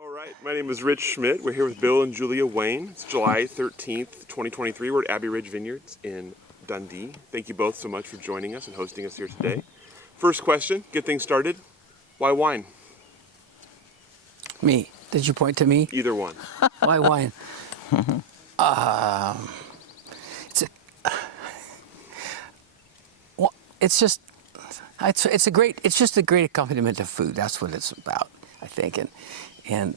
All right, my name is Rich Schmidt. We're here with Bill and Julia Wayne. It's July 13th, 2023. We're at Abbey Ridge Vineyards in Dundee. Thank you both so much for joining us and hosting us here today. First question, get things started. Why wine? Me. Did you point to me? Either one. Why wine? It's just a great accompaniment of food. That's what it's about, I think. And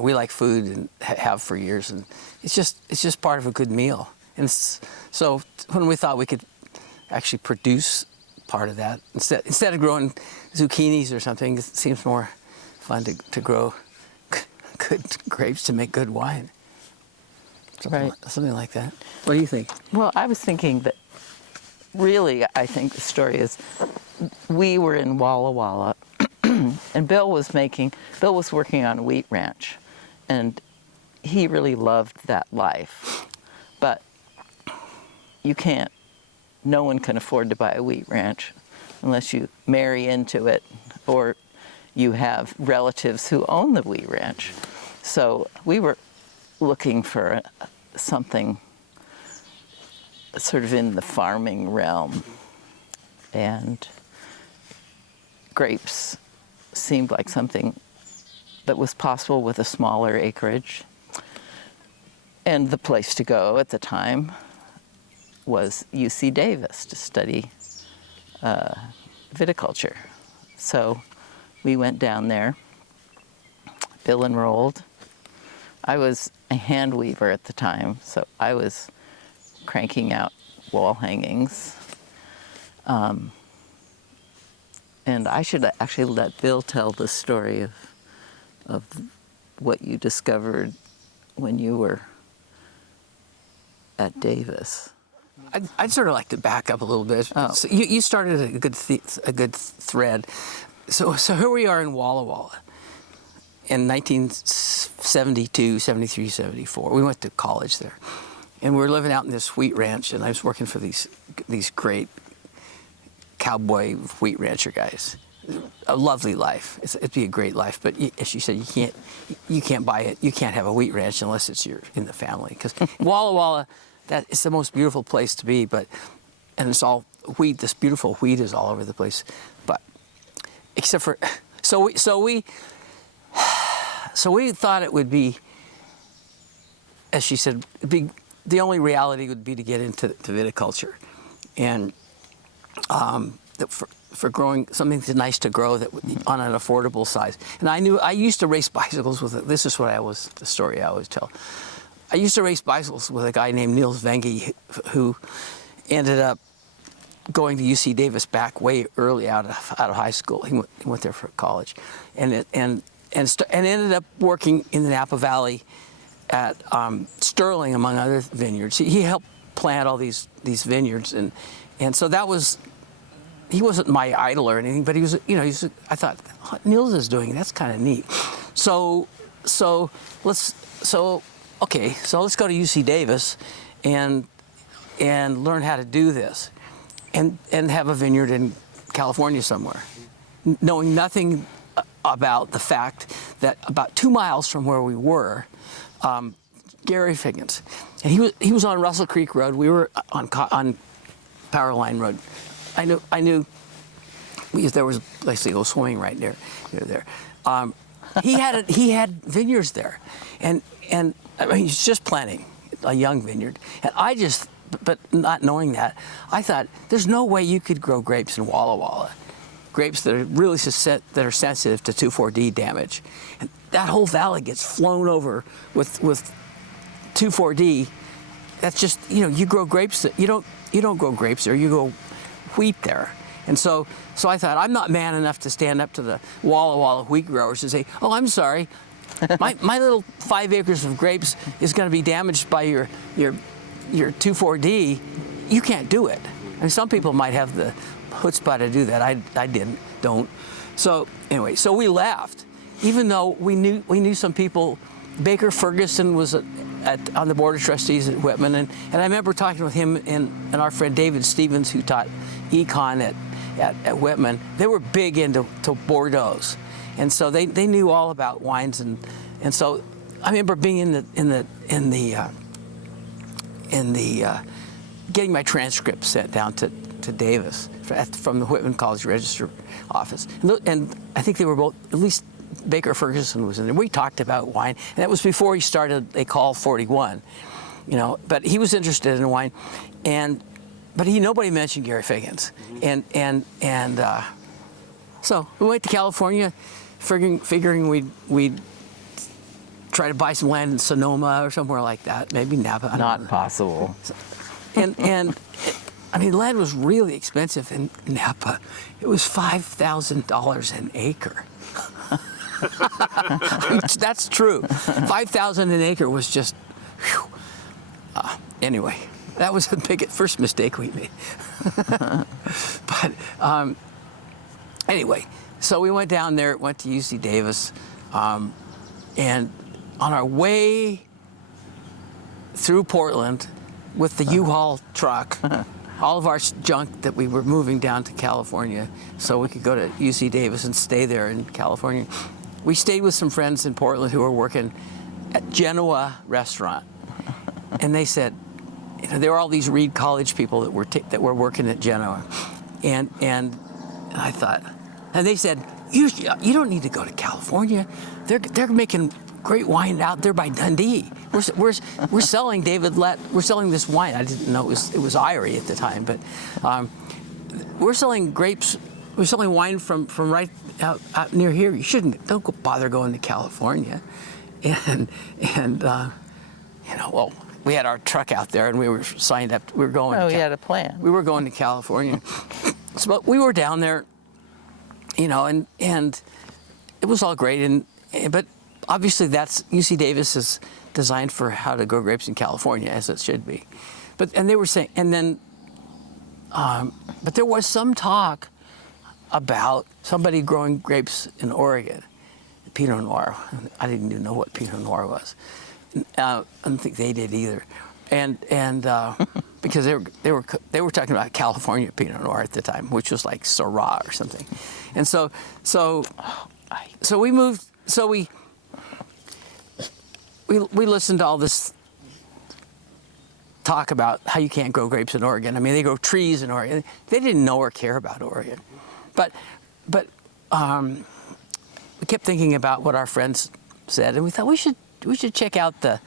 we like food and have for years, and it's just part of a good meal. And so when we thought we could actually produce part of that instead of growing zucchinis or something, it seems more fun to grow good grapes to make good wine. Something like that. What do you think? Well, I was thinking that really, I think the story is we were in Walla Walla, and Bill was working on a wheat ranch, and he really loved that life. But no one can afford to buy a wheat ranch unless you marry into it or you have relatives who own the wheat ranch. So we were looking for something sort of in the farming realm, and grapes seemed like something that was possible with a smaller acreage. And the place to go at the time was UC Davis to study viticulture. So we went down there. Bill enrolled. I was a hand weaver at the time, so I was cranking out wall hangings. And I should actually let Bill tell the story of what you discovered when you were at Davis. I'd sort of like to back up a little bit. Oh. So you started a good thread. So here we are in Walla Walla in 1972, 73, 74. We went to college there. And we were living out in this wheat ranch, and I was working for these great cowboy wheat rancher guys. A lovely life. It'd be a great life, but as you said, you can't buy it. You can't have a wheat ranch unless it's in the family. Because Walla Walla, it's the most beautiful place to be, and it's all wheat. This beautiful wheat is all over the place, but except for so we thought it would be, as she said, the only reality would be to get into viticulture, and for growing something that's nice to grow that on an affordable size. And I used to race bicycles with it. This is the story I always tell. I used to race bicycles with a guy named Niels Venge, who ended up going to UC Davis back way early out of high school. He went there for college, and ended up working in the Napa Valley at Sterling, among other vineyards. He helped plant all these vineyards, and so that was. He wasn't my idol or anything, but he was. I thought what Niels is doing, that's kind of neat. So let's go to UC Davis, and learn how to do this, and have a vineyard in California somewhere, knowing nothing about the fact that about 2 miles from where we were. Gary Figgins, and he was on Russell Creek Road. We were on Power Line Road. I knew there was a place to go swimming right near there. He had vineyards there, and I mean he's just planting a young vineyard, and but not knowing that, I thought there's no way you could grow grapes in Walla Walla, grapes that are really sensitive to 2,4-D damage, and that whole valley gets flown over with 2,4-D. That's just you grow grapes that you don't grow grapes there, you grow wheat there. And so I thought, I'm not man enough to stand up to the Walla Walla wheat growers and say, oh, I'm sorry, my little 5 acres of grapes is going to be damaged by your 2,4-D. You can't do it. I mean, some people might have the chutzpah to do that. I don't. So anyway, so we left, even though we knew some people. Baker Ferguson was on the board of trustees at Whitman, and I remember talking with him and our friend David Stevens, who taught econ at Whitman. They were big into Bordeaux's, and so they knew all about wines, and so I remember being in the getting my transcript sent down to Davis from the Whitman College Register office, and I think they were both, at least Baker Ferguson was in there. We talked about wine, and that was before he started a Call 41, But he was interested in wine, but nobody mentioned Gary Figgins, and so we went to California, figuring we'd try to buy some land in Sonoma or somewhere like that, maybe Napa. Not possible. And I mean, land was really expensive in Napa. It was $5,000 an acre. That's true. $5,000 an acre was just, whew. Anyway, that was the first mistake we made. But anyway, so we went down there, went to UC Davis, and on our way through Portland with the U-Haul truck, all of our junk that we were moving down to California so we could go to UC Davis and stay there in California. We stayed with some friends in Portland who were working at Genoa restaurant. And they said, there were all these Reed College people that were working at Genoa. And I thought, and they said, you don't need to go to California. They're making great wine out there by Dundee. We're selling we're selling this wine. I didn't know it was Irie at the time, but we're selling grapes. We're selling wine from right out near here. Don't bother going to California, and well, we had our truck out there and we were signed up. We were going. We had a plan. We were going to California, so we were down there, and it was all great, but obviously that's UC Davis is designed for how to grow grapes in California, as it should be. But they were saying, and then, but there was some talk about somebody growing grapes in Oregon, Pinot Noir. I didn't even know what Pinot Noir was. I don't think they did either, and because they were talking about California Pinot Noir at the time, which was like Syrah or something, and so we moved. So we listened to all this talk about how you can't grow grapes in Oregon. I mean, they grow trees in Oregon. They didn't know or care about Oregon, but we kept thinking about what our friends said, and we thought we should check out the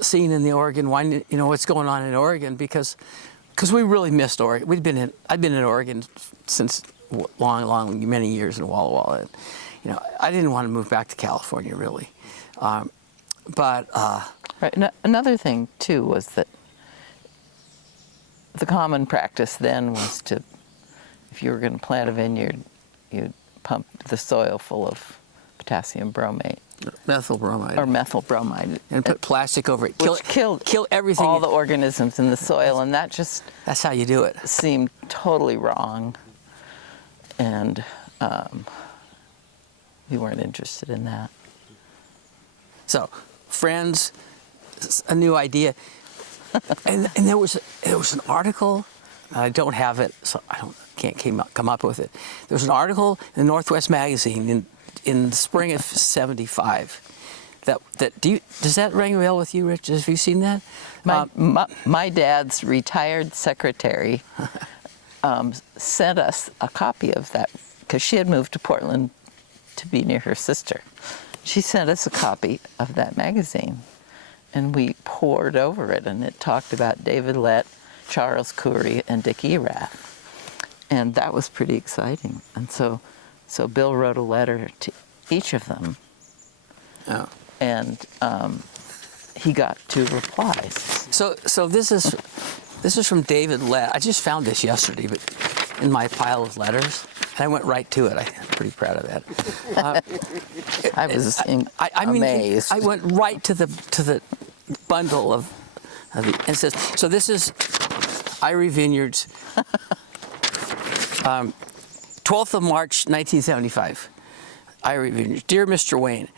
scene in the Oregon wine. What's going on in Oregon because we really missed Oregon. I'd been in Oregon since many years in Walla Walla. And, I didn't want to move back to California really, but right. Another thing too was that the common practice then was to, if you were going to plant a vineyard, you'd pump the soil full of potassium bromate. Methyl bromide. Or methyl bromide. And put plastic over it. Kill everything. All the organisms in the soil, and that's how you do it. Seemed totally wrong. And we weren't interested in that. So, friends, a new idea. and there was an article, I don't have it, so can't come up with it. There was an article in the Northwest Magazine in the spring of '75. Does that ring a bell with you, Rich? Have you seen that? My dad's retired secretary sent us a copy of that because she had moved to Portland to be near her sister. She sent us a copy of that magazine, and we pored over it, and it talked about David Lett, Charles Curry, and Dick Erath. And that was pretty exciting. And so Bill wrote a letter to each of them. Oh. And he got 2 replies. So this is from David Lett. I just found this yesterday, but in my pile of letters, and I went right to it. I'm pretty proud of that. I was amazed. I went right to the bundle of it. And it says, so this is Irie Vineyards, 12th of March, 1975. Irie Vineyards. Dear Mr. Wayne,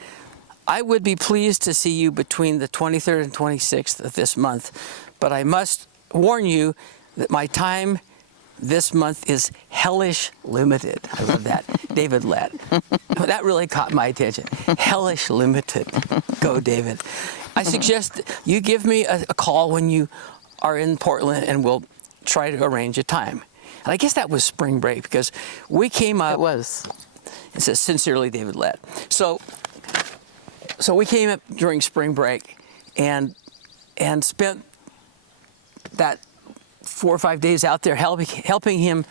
I would be pleased to see you between the 23rd and 26th of this month, but I must warn you that my time this month is Hellish Limited. I love that. David Lett. That really caught my attention. Hellish Limited. Go, David. I suggest you give me a call when you are in Portland, and we'll try to arrange a time. And I guess that was spring break, because we came up. It was. It says, sincerely, David Lett. So we came up during spring break and spent that 4 or 5 days out there helping him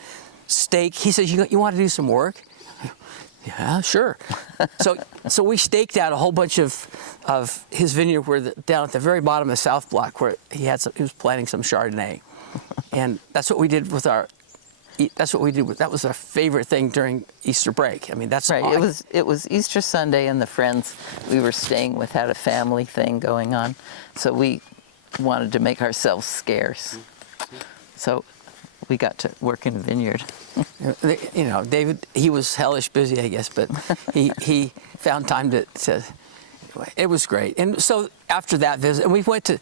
stake. He says, you want to do some work? Yeah, sure. So we staked out a whole bunch of his vineyard down at the very bottom of South Block, where he was planting some Chardonnay. And that's what we did that was our favorite thing during Easter break. I mean, that's right. It was Easter Sunday, and the friends we were staying with had a family thing going on, so we wanted to make ourselves scarce. So we got to work in a vineyard. You know, David, he was hellish busy, I guess, but he found time to. It was great. And so after that visit, and we went to.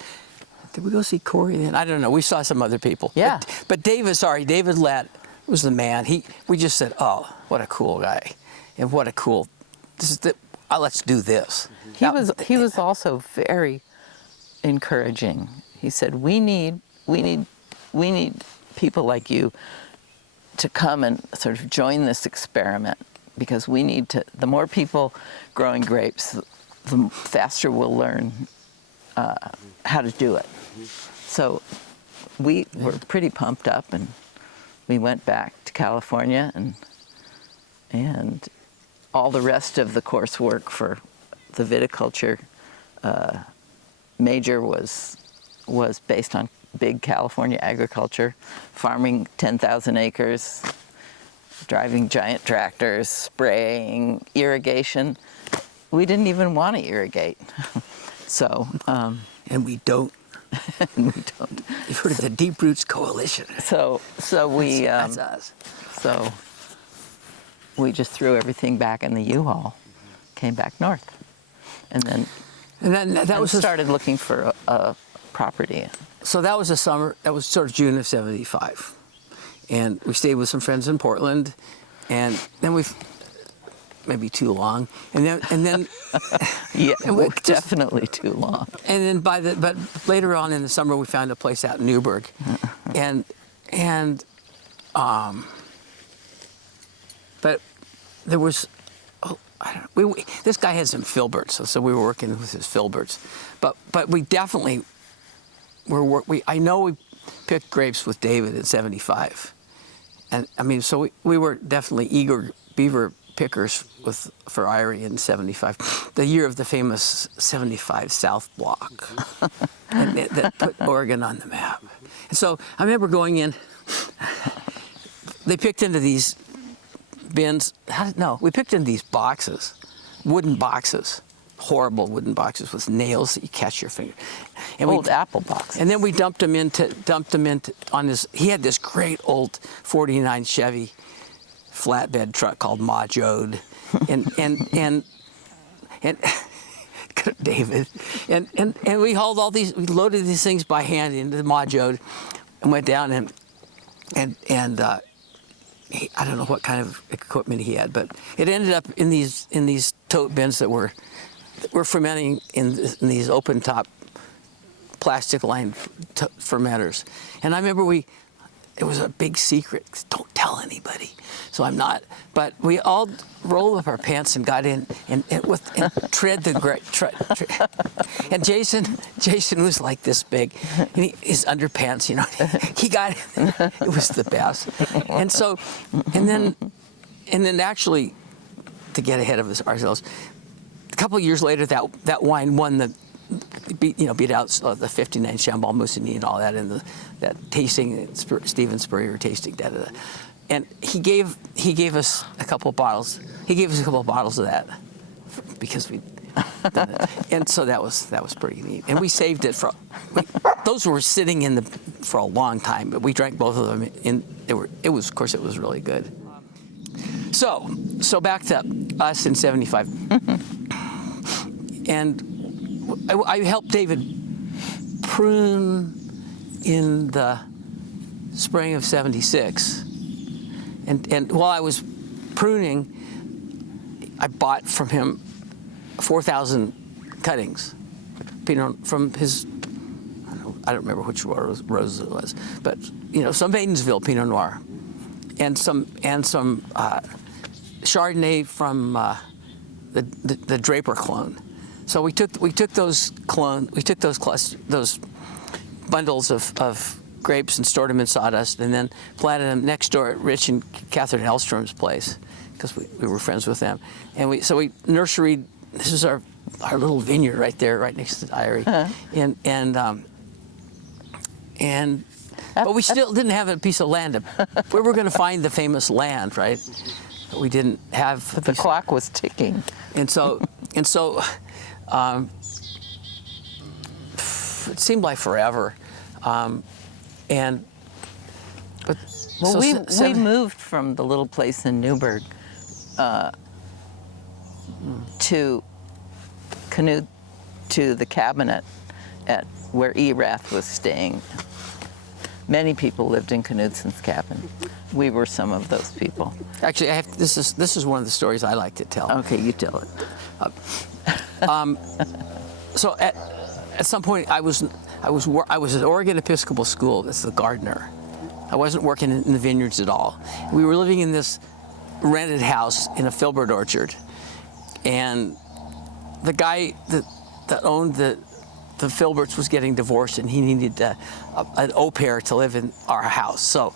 Did we go see Corey then? I don't know. We saw some other people. Yeah. But David Lett was the man. We just said, oh, what a cool guy, and what a cool. Let's do this. He was also very encouraging. He said, we need people like you to come and sort of join this experiment, because we need to. The more people growing grapes, the faster we'll learn how to do it. So we were pretty pumped up, and we went back to California, and all the rest of the coursework for the viticulture major was based on big California agriculture, farming 10,000 acres, driving giant tractors, spraying, irrigation. We didn't even want to irrigate. So, and we don't. and we don't. You've heard of the Deep Roots Coalition. So we. That's us. So we just threw everything back in the U-Haul, came back north, and then started looking for a property. So that was the summer. That was sort of June of '75, and we stayed with some friends in Portland, and then maybe too long, and then yeah, definitely too long. And then but later on in the summer, we found a place out in Newburgh, and but there was, this guy had some filberts, so we were working with his filberts, but we definitely I know we picked grapes with David in '75, and I mean, so we were definitely eager beaver pickers for Irie in '75, the year of the famous '75 South Block, and that put Oregon on the map. And so I remember going in. They picked into these bins. We picked into these boxes, wooden boxes, horrible wooden boxes with nails that you catch your finger. And old apple boxes. And then we dumped them into on his. He had this great old '49 Chevy flatbed truck called Ma Jode, and David, and we hauled all these. We loaded these things by hand into the Ma Jode, and went down and I don't know what kind of equipment he had, but it ended up in these tote bins that were fermenting in these open top plastic lined fermenters. And I remember it was a big secret. Don't tell anybody. So I'm not. But we all rolled up our pants and got in and tread the great. And Jason was like this big, and his underpants, he got it. It was the best. And so, and then actually, to get ahead of ourselves, a couple of years later, that wine won beat out the '59 Chambord Musigny and all that in that tasting, Stephen Spurrier tasting, and he gave us a couple of bottles. He gave us a couple of bottles of that because we'd done it, and so that was pretty neat. And we saved it those were sitting for a long time, but we drank both of them. It was really good. So back to us in '75, and I helped David prune in the spring of '76, and while I was pruning, I bought from him 4,000 cuttings, Pinot from his. I don't remember which rose it was, but some Maidensville Pinot Noir, and some Chardonnay from the Draper clone. So we took those bundles of grapes and stored them in sawdust, and then planted them next door at Rich and Catherine Hellstrom's place, because we were friends with them. And we nurseryed. This is our little vineyard right there, right next to the dairy, but we still didn't have a piece of land. We were going to find the famous land, right? But we didn't have. But the clock was ticking. And so, it seemed like forever. We moved from the little place in Newburgh to the cabinet at where Erath was staying. Many people lived in Knutson's cabin. We were some of those people. Actually, this is one of the stories I like to tell. Okay, you tell it. So at some point, I was at Oregon Episcopal School. That's the gardener. I wasn't working in the vineyards at all. We were living in this rented house in a filbert orchard, and the guy that owned the filberts was getting divorced, and he needed an au pair to live in our house. So,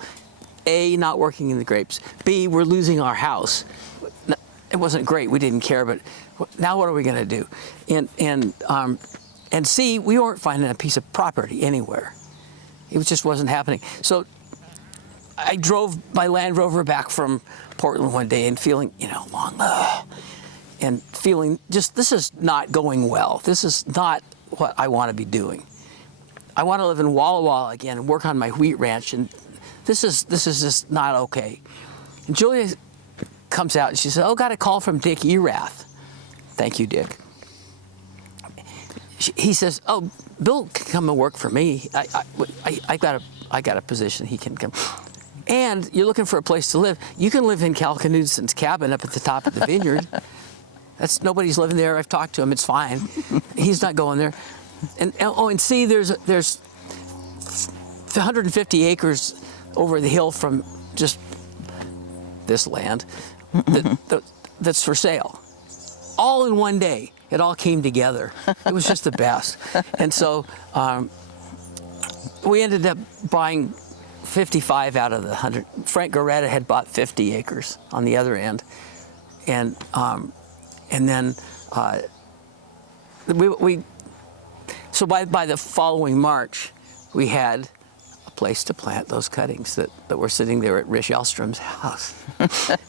A, not working in the grapes. B, we're losing our house. It wasn't great. We didn't care, but now what are we going to do? And C, we weren't finding a piece of property anywhere. It just wasn't happening. So I drove my Land Rover back from Portland one day and feeling, and feeling just, this is not going well. This is not what I want to be doing. I want to live in Walla Walla again and work on my wheat ranch, and this is just not okay. And Julia comes out and she said, "Oh, got a call from Dick Erath." Thank you, Dick. He says, "Oh, Bill can come and work for me. I got a position. He can come. And you're looking for a place to live. You can live in Cal Knutson's cabin up at the top of the vineyard. Nobody's living there. I've talked to him. It's fine. He's not going there. And see, there's 150 acres over the hill from just this land that's for sale. All in one day. It all came together. It was just the best. And so we ended up buying 55 out of the 100. Frank Goretta had bought 50 acres on the other end. And then so by the following March, we had a place to plant those cuttings that were sitting there at Rich Elstrom's house.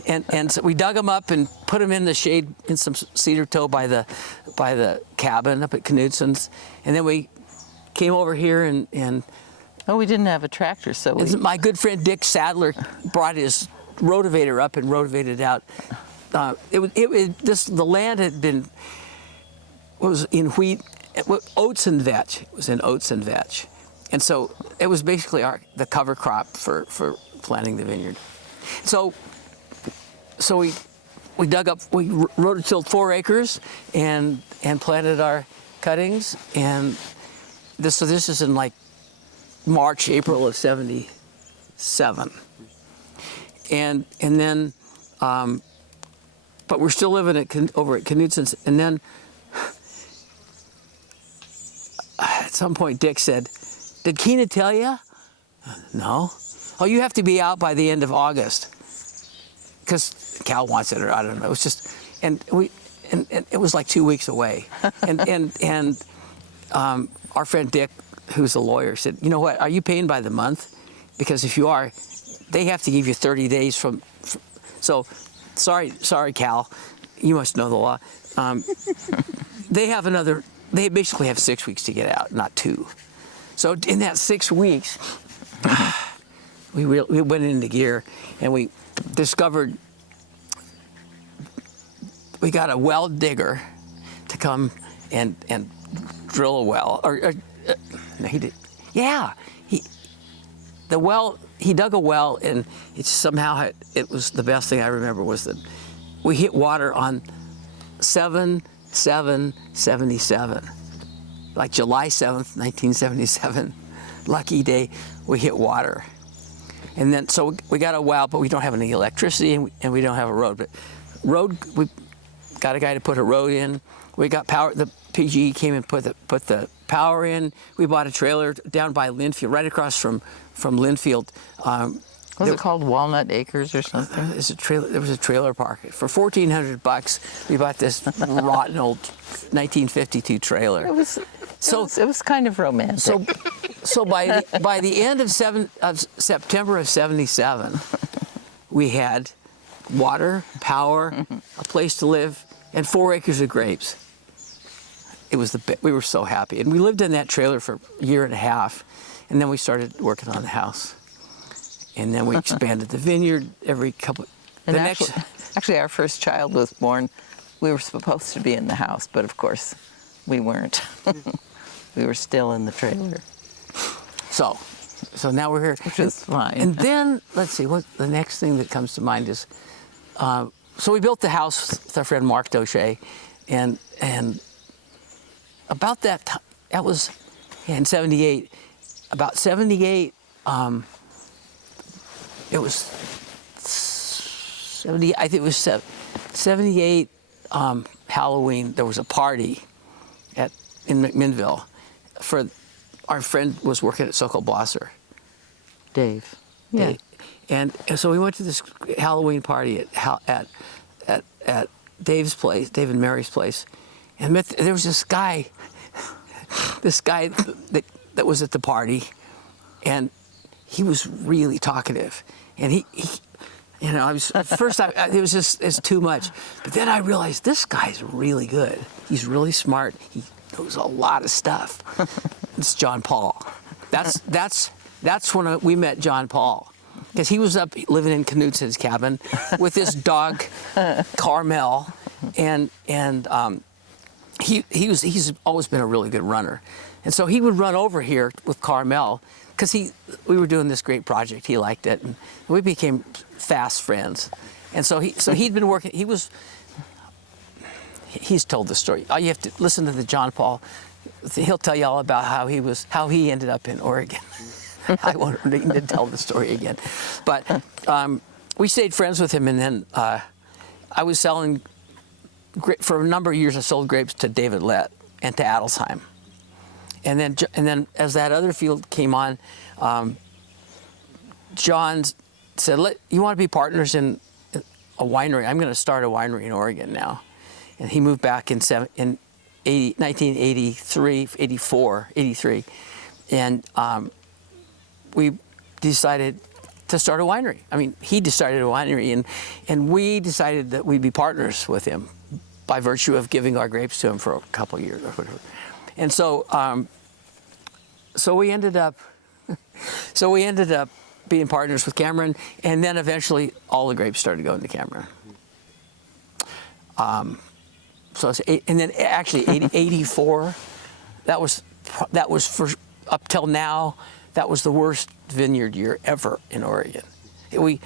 and so we dug them up and put them in the shade in some cedar toe by the cabin up at Knutson's. And then we came over here and we didn't have a tractor, so my good friend Dick Sadler brought his rotavator up and rotavated out. The land had been was in wheat, oats and vetch. It was in oats and vetch, and so it was basically the cover crop for planting the vineyard. So we rototilled 4 acres and planted our cuttings, and this is in like March, April of '77, and then. But we're still living over at Knutson's. And then at some point, Dick said, "Did Keena tell you?" "No." "Oh, you have to be out by the end of August, because Cal wants it, or I don't know." It was just, and it was like 2 weeks away. And our friend Dick, who's a lawyer, said, "You know what? Are you paying by the month? Because if you are, they have to give you 30 days from so." Sorry, Cal. You must know the law. They basically have 6 weeks to get out, not 2. So in that 6 weeks, we went into gear, and we discovered we got a well digger to come and drill a well. No, he did. Yeah, the well, he dug a well, and it somehow it was the best thing I remember was that we hit water on 7/7/77, like July 7th, 1977, lucky day, we hit water. And then, so we got a well, but we don't have any electricity, and we don't have a road. But we got a guy to put a road in. We got power. The PGE came and put the power in. We bought a trailer down by Linfield, right across from Linfield. Was it called Walnut Acres or something? There was a trailer park for $1,400. We bought this rotten old 1952 trailer. It was kind of romantic. So by the end of September of '77, we had water, power, a place to live, and 4 acres of grapes. It was we were so happy, and we lived in that trailer for a year and a half, and then we started working on the house, and then we expanded the vineyard every couple. And actually, our first child was born. We were supposed to be in the house, but of course, we weren't. We were still in the trailer. So now we're here, which is fine. And then let's see, what the next thing that comes to mind is, so we built the house with our friend Mark Doche, and about that time, that was in '78. About '78, it was 70. I think it was '78 Halloween. There was a party in McMinnville for our friend was working at Sokol Blosser. Dave. Yeah. And so we went to this Halloween party at Dave's place, Dave and Mary's place, and there was this guy that was at the party, and he was really talkative, and he I was at first it's too much, but then I realized this guy's really good. He's really smart. He knows a lot of stuff. It's John Paul. That's when we met John Paul, because he was up living in Knutson's cabin with his dog Carmel, and he's always been a really good runner, and so he would run over here with Carmel because we were doing this great project. He liked it, and we became fast friends. And so he'd been working. He's told the story. You have to listen to the John Paul. He'll tell you all about how he ended up in Oregon. I won't need to tell the story again. But we stayed friends with him, and then I was selling, for a number of years I sold grapes to David Lett and to Adelsheim. And then as that other field came on, John said, you want to be partners in a winery? I'm going to start a winery in Oregon now. And he moved back in 1983, 84, 83. And we decided to start a winery. I mean, he decided a winery, and we decided that we'd be partners with him by virtue of giving our grapes to him for a couple of years or whatever. And so we ended up being partners with Cameron, and then eventually all the grapes started going to Cameron. So it's and then actually 84, that was for up till now, that was the worst vineyard year ever in Oregon. We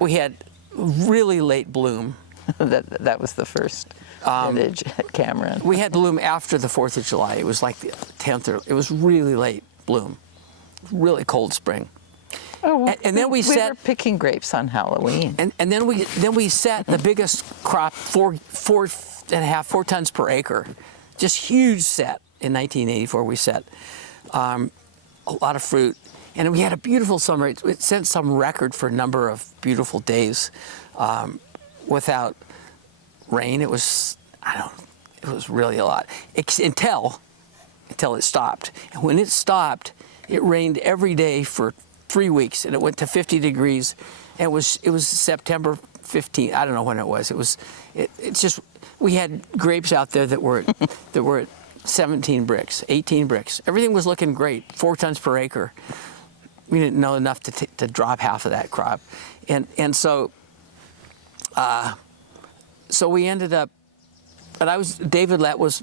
had really late bloom. that was the first vintage at Cameron. We had bloom after the 4th of July. It was like the 10th, it was really late bloom, really cold spring. Oh, and then we were picking grapes on Halloween. And then we set the biggest crop, 4 tons per acre, just huge set in 1984. We set a lot of fruit, and we had a beautiful summer. It set some record for a number of beautiful days without rain. It was really a lot until it stopped. And when it stopped, it rained every day for 3 weeks, and it went to 50 degrees. And it was September 15th. I don't know when it was. It's just, we had grapes out there that were at 17 bricks, 18 bricks. Everything was looking great, 4 tons per acre. We didn't know enough to drop half of that crop, and so we ended up. And David Lett was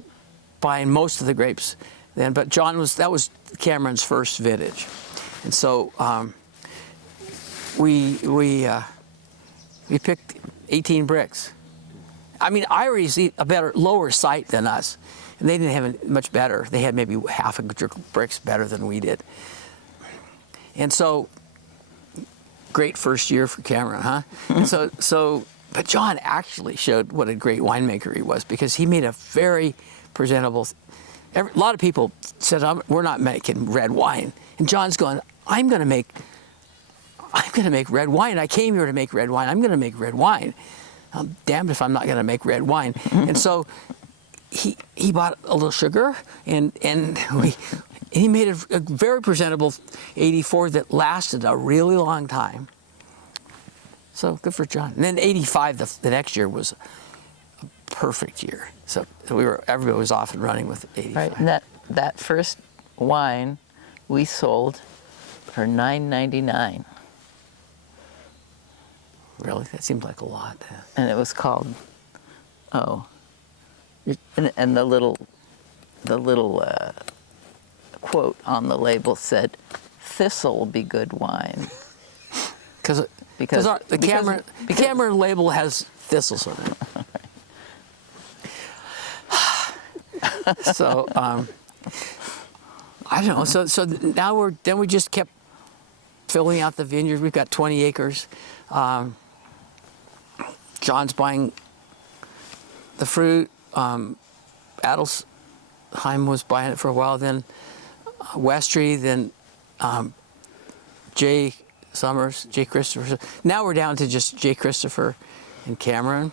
buying most of the grapes then, but that was Cameron's first vintage. And so we picked 18 bricks. I mean, Irie's a better, lower site than us, and they didn't have it much better. They had maybe half a bricks better than we did. And so, great first year for Cameron, huh? And but John actually showed what a great winemaker he was, because he made a very presentable. A lot of people said, "We're not making red wine," and John's going, "I'm going to make red wine. I came here to make red wine. I'm going to make red wine. I'm damned if I'm not going to make red wine." And so he bought a little sugar, and he made a very presentable 84 that lasted a really long time. So good for John. And then 85, the next year, was a perfect year. So everybody was off and running with 85. Right, and that first wine we sold for $9.99. Really? That seems like a lot. And it was called, and the little quote on the label said, "This'll be good wine." Because the Cameron label has thistles on it. So I don't know. So now we just kept filling out the vineyard. We've got 20 acres. John's buying the fruit. Adelsheim was buying it for a while. Then Westry. Then Jay Summers, Jay Christopher. Now we're down to just Jay Christopher and Cameron.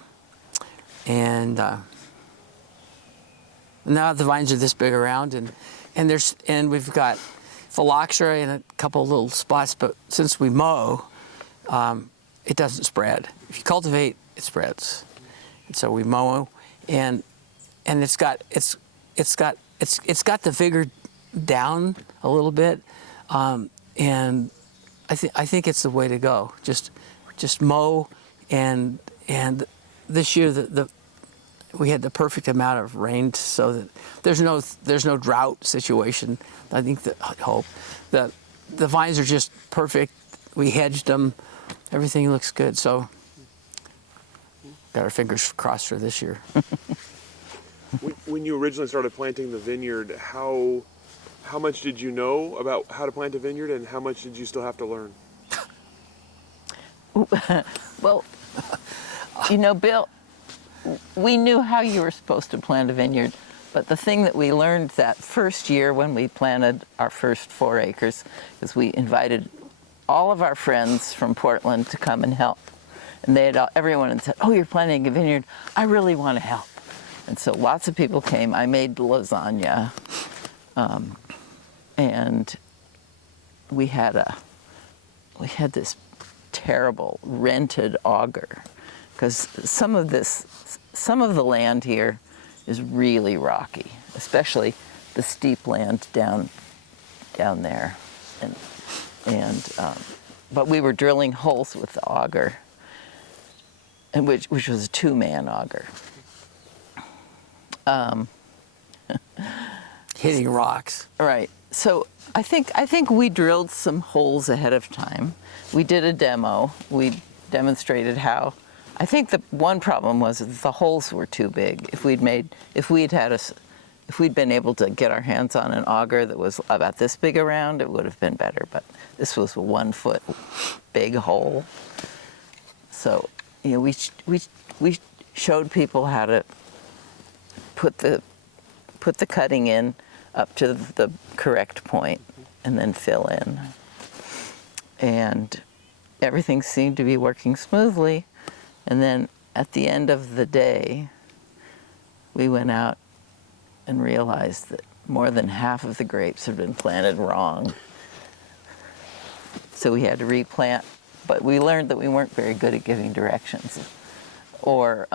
And now the vines are this big around, and we've got phylloxera in a couple little spots. But since we mow, it doesn't spread. If you cultivate, it spreads. And so we mow, and it's got the vigor down a little bit, and I think it's the way to go. Just mow, and this year we had the perfect amount of rain, so that there's no drought situation. I hope that the vines are just perfect. We hedged them. Everything looks good. So got our fingers crossed for this year. When you originally started planting the vineyard, how much did you know about how to plant a vineyard, and how much did you still have to learn? Well, Bill, we knew how you were supposed to plant a vineyard, but the thing that we learned that first year when we planted our first 4 acres is we invited all of our friends from Portland to come and help. And everyone had said, "Oh, you're planting a vineyard. I really want to help." And so lots of people came. I made lasagna. And we had this terrible rented auger, because some of the land here is really rocky, especially the steep land down there, but we were drilling holes with the auger, and which was a 2-man auger. Hitting rocks. Right. So I think we drilled some holes ahead of time. We did a demo. We demonstrated how. I think the one problem was that the holes were too big. If we'd been able to get our hands on an auger that was about this big around, it would have been better. But this was a 1-foot big hole. So we showed people how to put the cutting in up to the correct point and then fill in. And everything seemed to be working smoothly. And then at the end of the day, we went out and realized that more than half of the grapes had been planted wrong. So we had to replant. But we learned that we weren't very good at giving directions or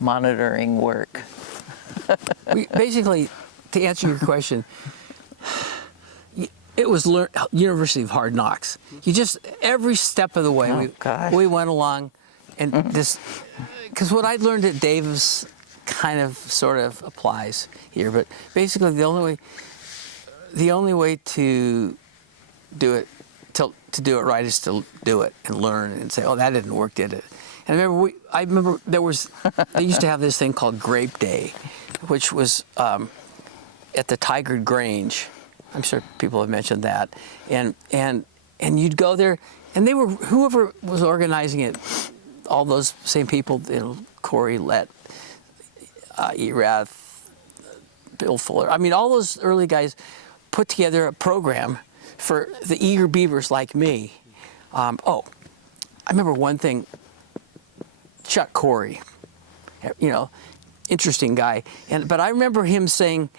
monitoring work. We basically, to answer your question, it was University of Hard Knocks. Every step of the way, we went along, and this, because what I learned at Davis kind of sort of applies here, but basically the only way to do it to do it right is to do it and learn and say, oh, that didn't work, did it? And I remember they used to have this thing called Grape Day, which was at the Tigard Grange. I'm sure people have mentioned that. And you'd go there, and they were, whoever was organizing it, all those same people, you know, Corey Lett, Erath, Bill Fuller. I mean, all those early guys put together a program for the eager beavers like me. I remember one thing, Chuck Corey, you know, interesting guy. But I remember him saying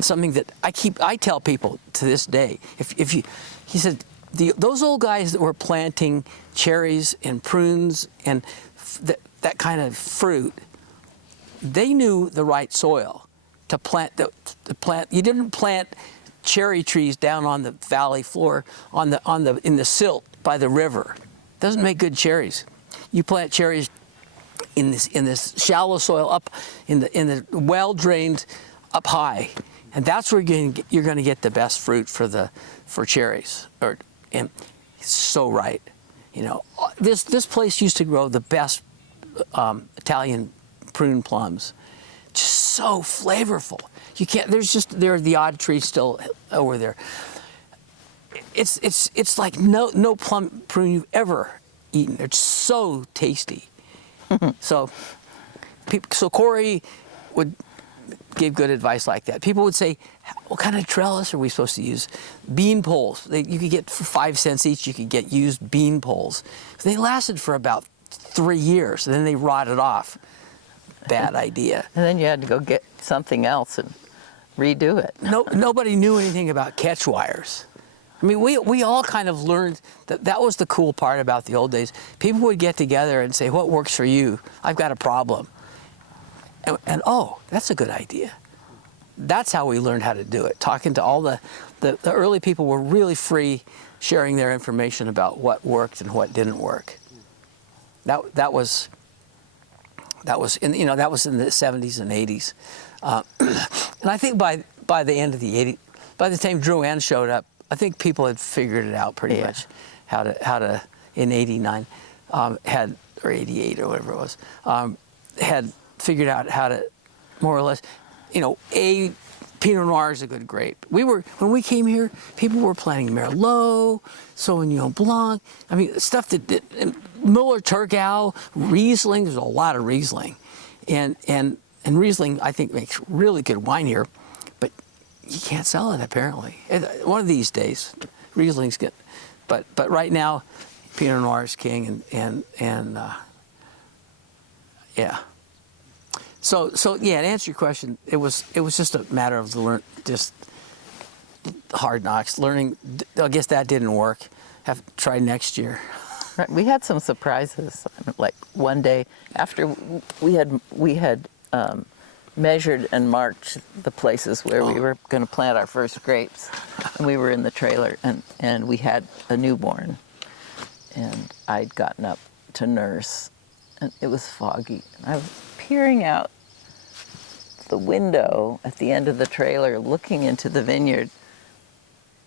something that I tell people to this day. He said, those old guys that were planting cherries and prunes and that kind of fruit, they knew the right soil to plant. You didn't plant cherry trees down on the valley floor in the silt by the river. It doesn't make good cherries. You plant cherries in this shallow soil up in the well drained up high, and that's where you're going to get the best fruit for cherries. And he's so right. You know, this place used to grow the best Italian prune plums, just so flavorful. You can't. There are the odd trees still over there. It's like no plum prune you've ever eaten. It's so tasty. So Corey would give good advice like that. People would say, what kind of trellis are we supposed to use? Bean poles. You could get, for 5 cents each, you could get used bean poles. They lasted for about 3 years, and then they rotted off. Bad idea. And then you had to go get something else and redo it. Nobody knew anything about catch wires. I mean, we all kind of learned that was the cool part about the old days. People would get together and say, what works for you? I've got a problem. And oh, that's a good idea. That's how we learned how to do it. Talking to all the early people were really free, sharing their information about what worked and what didn't work. That was in the 70s and 80s. And I think by the end of the 80s, by the time Drew Ann showed up, I think people had figured it out pretty much how to in 89 or 88 or whatever it was, had figured out how to more or less, Pinot Noir is a good grape. When we came here, people were planting Merlot, Sauvignon Blanc. I mean, stuff that Müller Thurgau, Riesling. There's a lot of Riesling, and Riesling I think makes really good wine here, but you can't sell it apparently. One of these days, Riesling's good, but right now, Pinot Noir is king, and yeah. So yeah, to answer your question, it was just a matter of just hard knocks, learning. I guess that didn't work. Have to try next year. Right. We had some surprises. Like one day after we had measured and marked the places where we were going to plant our first grapes, and we were in the trailer, and we had a newborn, and I'd gotten up to nurse, and it was foggy, and I was peering out the window at the end of the trailer, looking into the vineyard,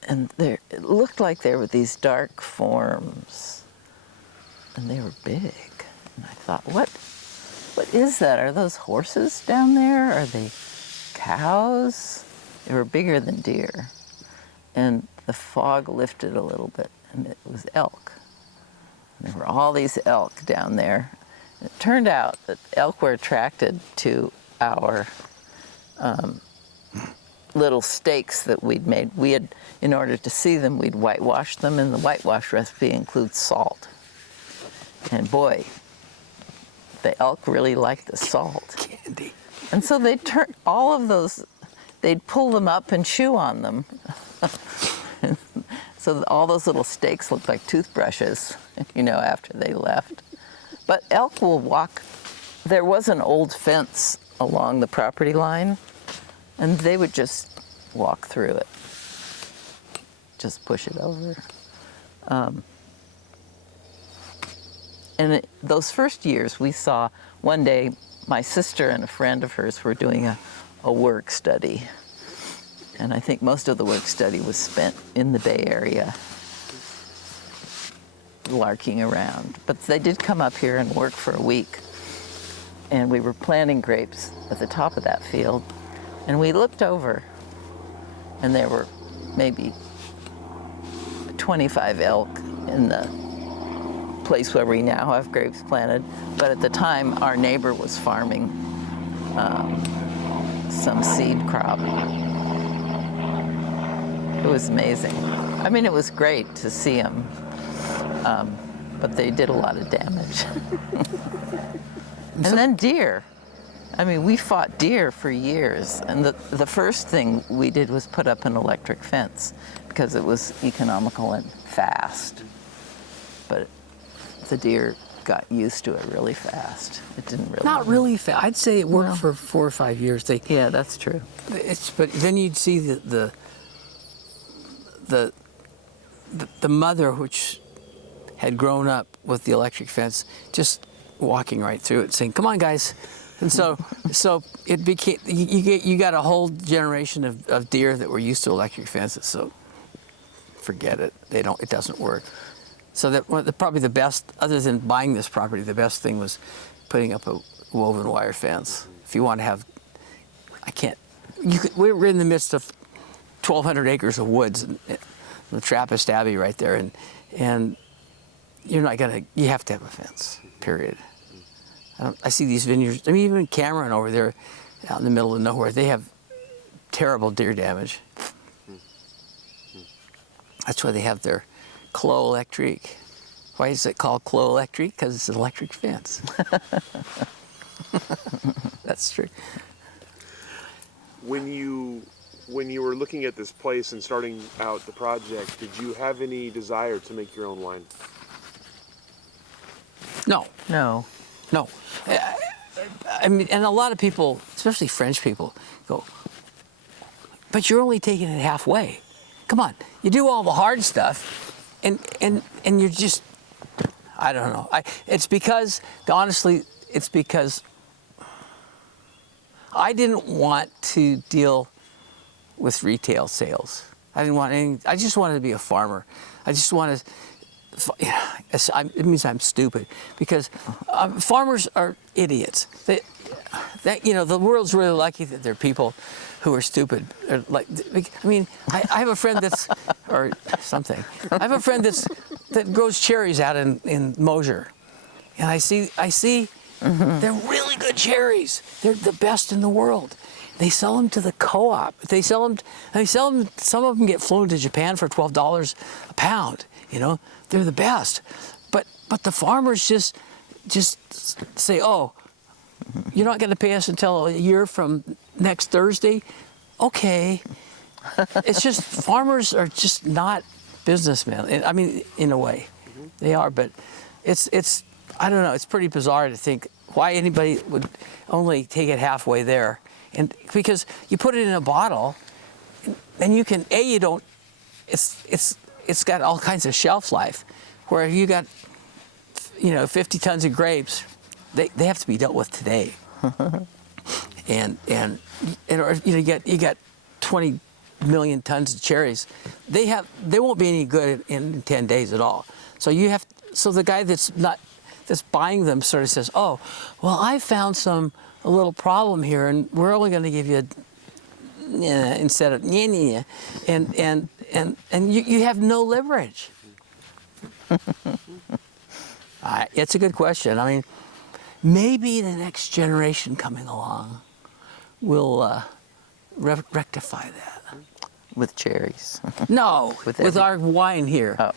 and it looked like there were these dark forms, and they were big. And I thought, what is that? Are those horses down there? Are they cows? They were bigger than deer. And the fog lifted a little bit, and it was elk. And there were all these elk down there. It turned out that elk were attracted to our little stakes that we'd made. In order to see them, we'd whitewash them, and the whitewash recipe includes salt. And boy, the elk really liked the salt. Candy. And so they'd turn all of those, they'd pull them up and chew on them. So all those little stakes looked like toothbrushes, after they left. But elk will walk. There was an old fence along the property line, and they would just walk through it, just push it over. And those first years, we saw, one day, my sister and a friend of hers were doing a work study. And I think most of the work study was spent in the Bay Area, larking around. But they did come up here and work for a week. And we were planting grapes at the top of that field. And we looked over, and there were maybe 25 elk in the place where we now have grapes planted. But at the time, our neighbor was farming some seed crop. It was amazing. I mean, it was great to see them, but they did a lot of damage. And then deer. I mean, we fought deer for years, and the first thing we did was put up an electric fence because it was economical and fast. But the deer got used to it really fast. It didn't really. Not really fast. I'd say it worked for 4 or 5 years. Yeah, that's true. But then you'd see the mother, which had grown up with the electric fence, just walking right through it, saying, "Come on, guys." And so it became, you got a whole generation of deer that were used to electric fences. So forget it. It doesn't work. So probably the best, other than buying this property, the best thing was putting up a woven wire fence. If you want to have, we're in the midst of 1,200 acres of woods, and the Trappist Abbey right there, and you have to have a fence, period. I see these vineyards. I mean, even Cameron over there, out in the middle of nowhere, they have terrible deer damage. That's why they have their Clos Electrique. Why is it called Clos Electrique? Because it's an electric fence. That's true. When you were looking at this place and starting out the project, did you have any desire to make your own wine? No. No. I mean, and a lot of people, especially French people, go, "But you're only taking it halfway. Come on, you do all the hard stuff, and you're just," I don't know. Honestly, it's because I didn't want to deal with retail sales. I didn't want anything. I just wanted to be a farmer. I just wanted. It means I'm stupid, because farmers are idiots. The world's really lucky that there are people who are stupid. I have a friend that's, or something. I have a friend that grows cherries out in Mosier, and I see they're really good cherries. They're the best in the world. They sell them to the co-op. They sell them. Some of them get flown to Japan for $12 a pound. They're the best. But the farmers just say, "Oh, you're not going to pay us until a year from next Thursday?" Okay. It's just, farmers are just not businessmen. I mean, in a way, they are. But it's I don't know. It's pretty bizarre to think why anybody would only take it halfway there. And because you put it in a bottle, and you can, you don't, it's got all kinds of shelf life, where you got, 50 tons of grapes, they have to be dealt with today. and you got 20 million tons of cherries. They won't be any good in 10 days at all. So the guy that's buying them sort of says, "Oh, well, I found a little problem here, and we're only going to give you instead of and you have no leverage." It's a good question. I mean, maybe the next generation coming along will rectify that. With cherries. No, with our wine here. Oh.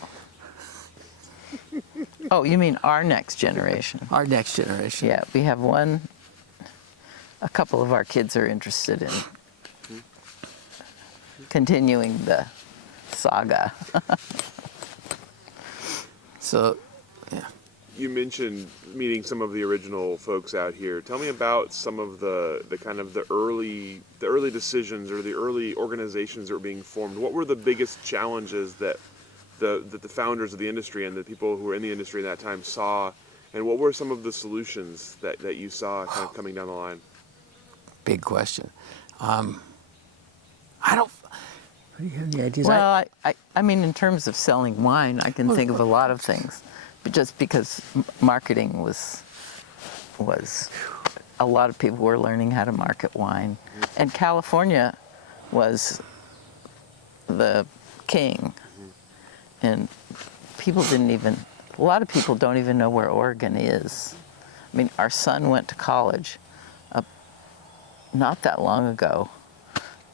Oh, you mean our next generation? Our next generation. Yeah, we have a couple of our kids are interested in continuing the saga. So, yeah. You mentioned meeting some of the original folks out here. Tell me about some of the kind of the early decisions or the early organizations that were being formed. What were the biggest challenges that the founders of the industry and the people who were in the industry at that time saw, and what were some of the solutions that you saw kind of coming down the line? Big question. Do you have any ideas? Well, I mean, in terms of selling wine, I can think of a lot of things, but just because marketing was a lot of people were learning how to market wine, and California was the king, and a lot of people don't even know where Oregon is. I mean, our son went to college not that long ago,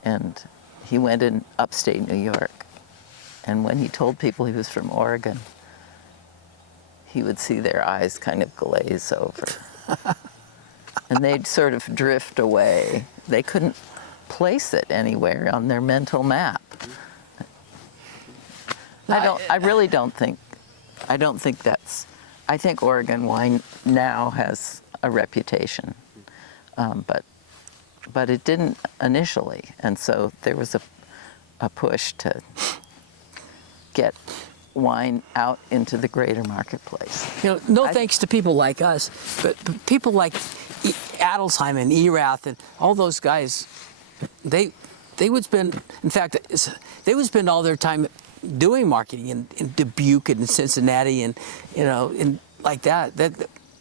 and he went in upstate New York, and when he told people he was from Oregon, he would see their eyes kind of glaze over. And they'd sort of drift away. They couldn't place it anywhere on their mental map. I really don't think that's, I think Oregon wine now has a reputation, but it didn't initially, and so there was a push to get wine out into the greater marketplace. No thanks to people like us, but people like Adelsheim and Erath and all those guys, they would spend, in fact, they would spend all their time doing marketing in Dubuque and in Cincinnati and, and like that. I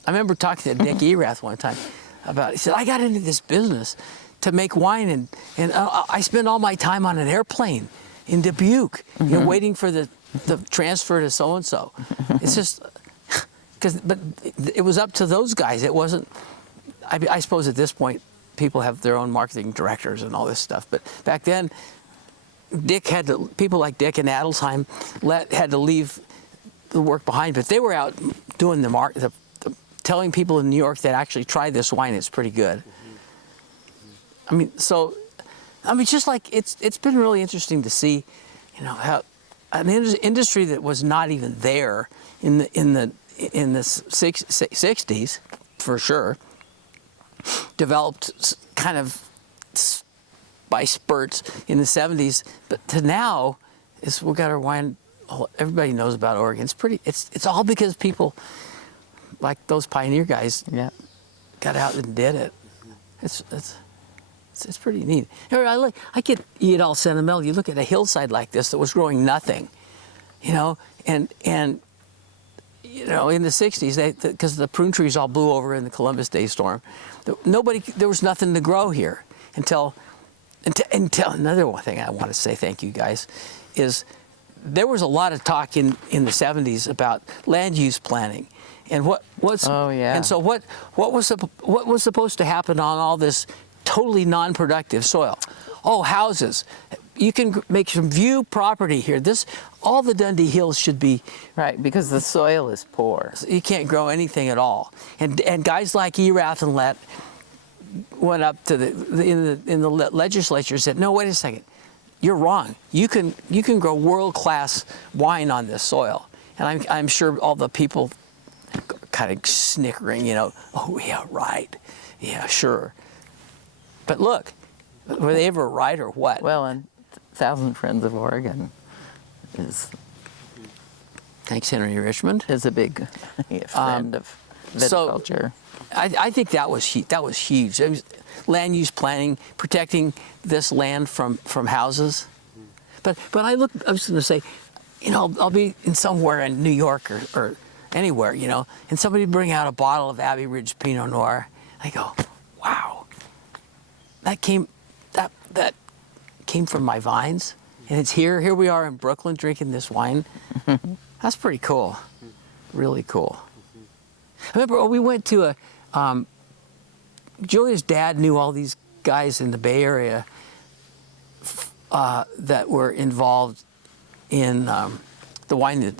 remember talking to Nick Erath one time about, he said, I got into this business to make wine and I spend all my time on an airplane in Dubuque, waiting for the transfer to so-and-so. It's just, but it was up to those guys. It wasn't, I suppose at this point, people have their own marketing directors and all this stuff. But back then, people like Dick and Adelsheim had to leave the work behind. But they were out doing telling people in New York that actually try this wine, it's pretty good. Just like it's been really interesting to see, how an industry that was not even there in the 60s, for sure, developed kind of by spurts in the 70s, but to now, we've got our wine. Everybody knows about Oregon. It's all because people like those pioneer guys got out and did it. It's pretty neat. I get all sentimental. You look at a hillside like this that was growing nothing, and in the 60s, because the prune trees all blew over in the Columbus Day storm, there was nothing to grow here until another one thing I want to say, thank you guys, is there was a lot of talk in the 70s about land use planning, and and so what was supposed to happen on all this totally non-productive soil? Oh, houses. You can make some view property here. All the Dundee Hills should be right, because the soil is poor. You can't grow anything at all. And guys like Erath and Lett went up to in the legislature and said, no, wait a second, you're wrong. You can grow world-class wine on this soil. And I'm sure all the people kind of snickering, oh yeah, right, yeah, sure. But look, were they ever right or what? Well, and 1,000 Friends of Oregon is... Thanks, Henry Richmond. Is a big friend of viticulture. So I think that was huge. It was land use planning, protecting this land from houses. But I was going to say, I'll be in somewhere in New York or anywhere, and somebody bring out a bottle of Abbey Ridge Pinot Noir. I go, wow, that came from my vines, and it's here. Here we are in Brooklyn drinking this wine. That's pretty cool, really cool. I remember we went to Julia's dad knew all these guys in the Bay Area that were involved in the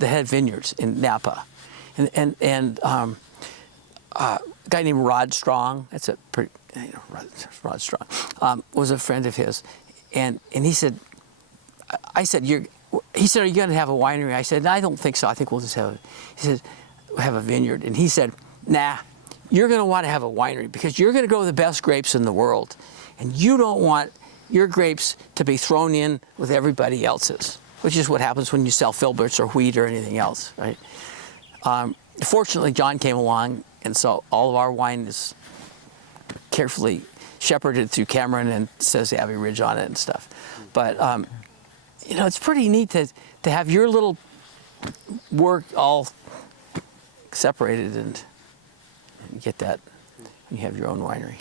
head vineyards in Napa, and a guy named Rod Strong. That's a pretty, Rod Strong was a friend of his, and he said, he said, are you going to have a winery? I said, no, I don't think so. I think we'll just have he said, we'll have a vineyard. And he said, nah, you're going to want to have a winery because you're going to grow the best grapes in the world. And you don't want your grapes to be thrown in with everybody else's, which is what happens when you sell filberts or wheat or anything else, right? Fortunately, John came along, and so all of our wine is carefully shepherded through Cameron and says Abbey Ridge on it and stuff. But it's pretty neat to have your little work all separated and get that. You have your own winery.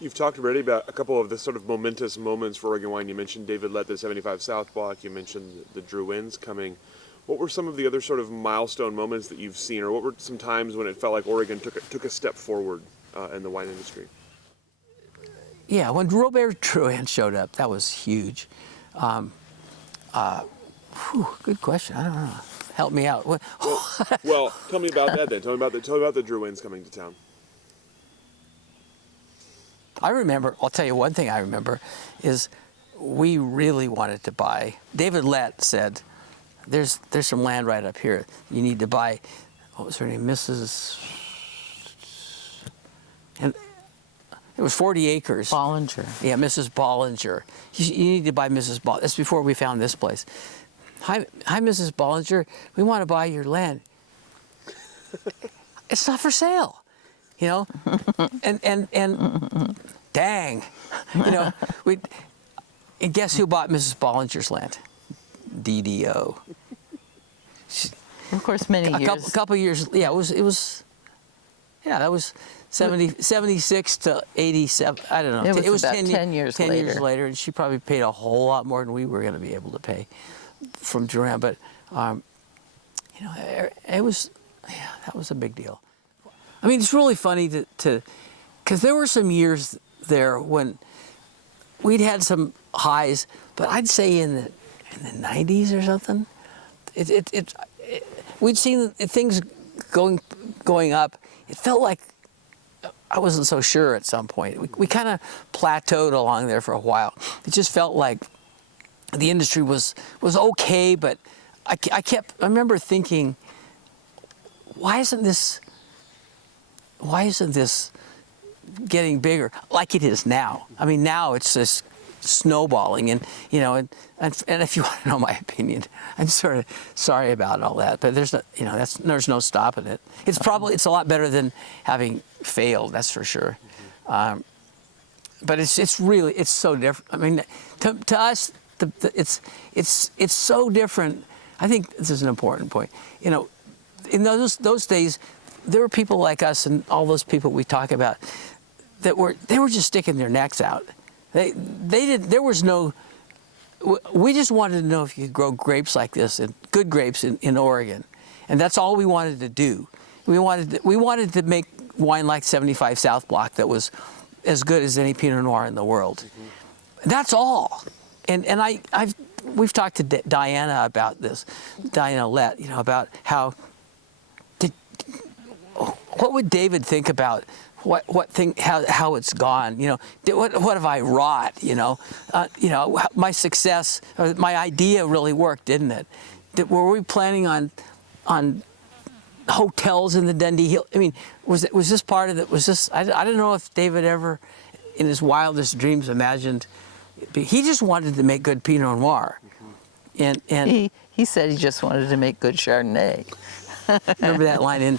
You've talked already about a couple of the sort of momentous moments for Oregon wine. You mentioned David Lett, the 75 South block. You mentioned the Drew Inns coming. What were some of the other sort of milestone moments that you've seen, or what were some times when it felt like Oregon took a step forward in the wine industry? Yeah, when Robert Drouhin showed up, that was huge. Good question. I don't know. Help me out. Well, tell me about that then. Tell me about the Drew Inns coming to town. I remember, I'll tell you one thing I remember, is we really wanted to buy. David Lett said, there's some land right up here. You need to buy, what was her name, Mrs. And it was 40 acres. Bollinger. Yeah, Mrs. Bollinger. You need to buy Mrs. Bollinger. That's before we found this place. Hi, Mrs. Bollinger. We want to buy your land. It's not for sale, And dang, and guess who bought Mrs. Bollinger's land? DDO. Of course, many years. A couple years. Yeah, it was. Yeah, that was 76 to 87. I don't know. It was about 10 years 10 later. years later, and she probably paid a whole lot more than we were going to be able to pay from Duran. But it was. Yeah, that was a big deal. I mean, it's really funny to because there were some years there when we'd had some highs, but I'd say in the 90s or something, we'd seen things going up. It felt like I wasn't so sure at some point. We kind of plateaued along there for a while. It just felt like the industry was okay, but I remember thinking, why isn't this getting bigger like it is now? I mean, now it's just snowballing, and if you want to know my opinion, I'm sort of sorry about all that, but there's no stopping it. It's a lot better than having failed, that's for sure. But it's so different. I mean, to us, it's so different. I think this is an important point. In those days, there were people like us and all those people we talk about that were just sticking their necks out. They did. There was no. We just wanted to know if you could grow grapes like this, and good grapes in Oregon, and that's all we wanted to do. We wanted to make wine like 75 South Block that was as good as any Pinot Noir in the world. Mm-hmm. That's all. And we've talked to Diana about this, Diana Lett, about how. What would David think about how it's gone? What have I wrought? My success, my idea really worked, didn't it? Were we planning on hotels in the Dundee Hills? I mean, was this part of it? Was this? I don't know if David ever, in his wildest dreams, imagined. He just wanted to make good Pinot Noir, and he said he just wanted to make good Chardonnay. Remember that line in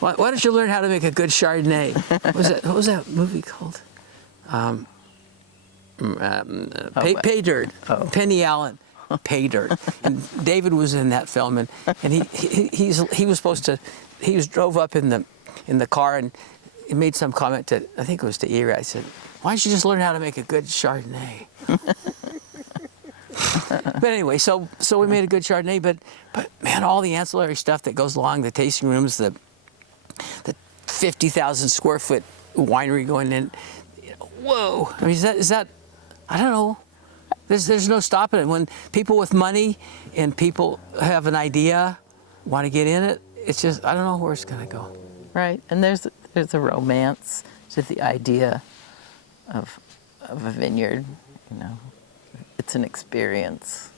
why don't you learn how to make a good Chardonnay? What was that movie called? Pay Dirt. Oh. Penny Allen. Pay Dirt. And David was in that film, and he was supposed to. He drove up in the car, and he made some comment to, I think it was to Erie. I said, "Why don't you just learn how to make a good Chardonnay?" But anyway, so we made a good Chardonnay, but man, all the ancillary stuff that goes along, the tasting rooms, the 50,000 square foot winery going in, whoa! I mean, is that? I don't know. There's no stopping it. When people with money and people have an idea, want to get in it, it's just, I don't know where it's gonna go. Right, and there's a romance to the idea of a vineyard. It's an experience.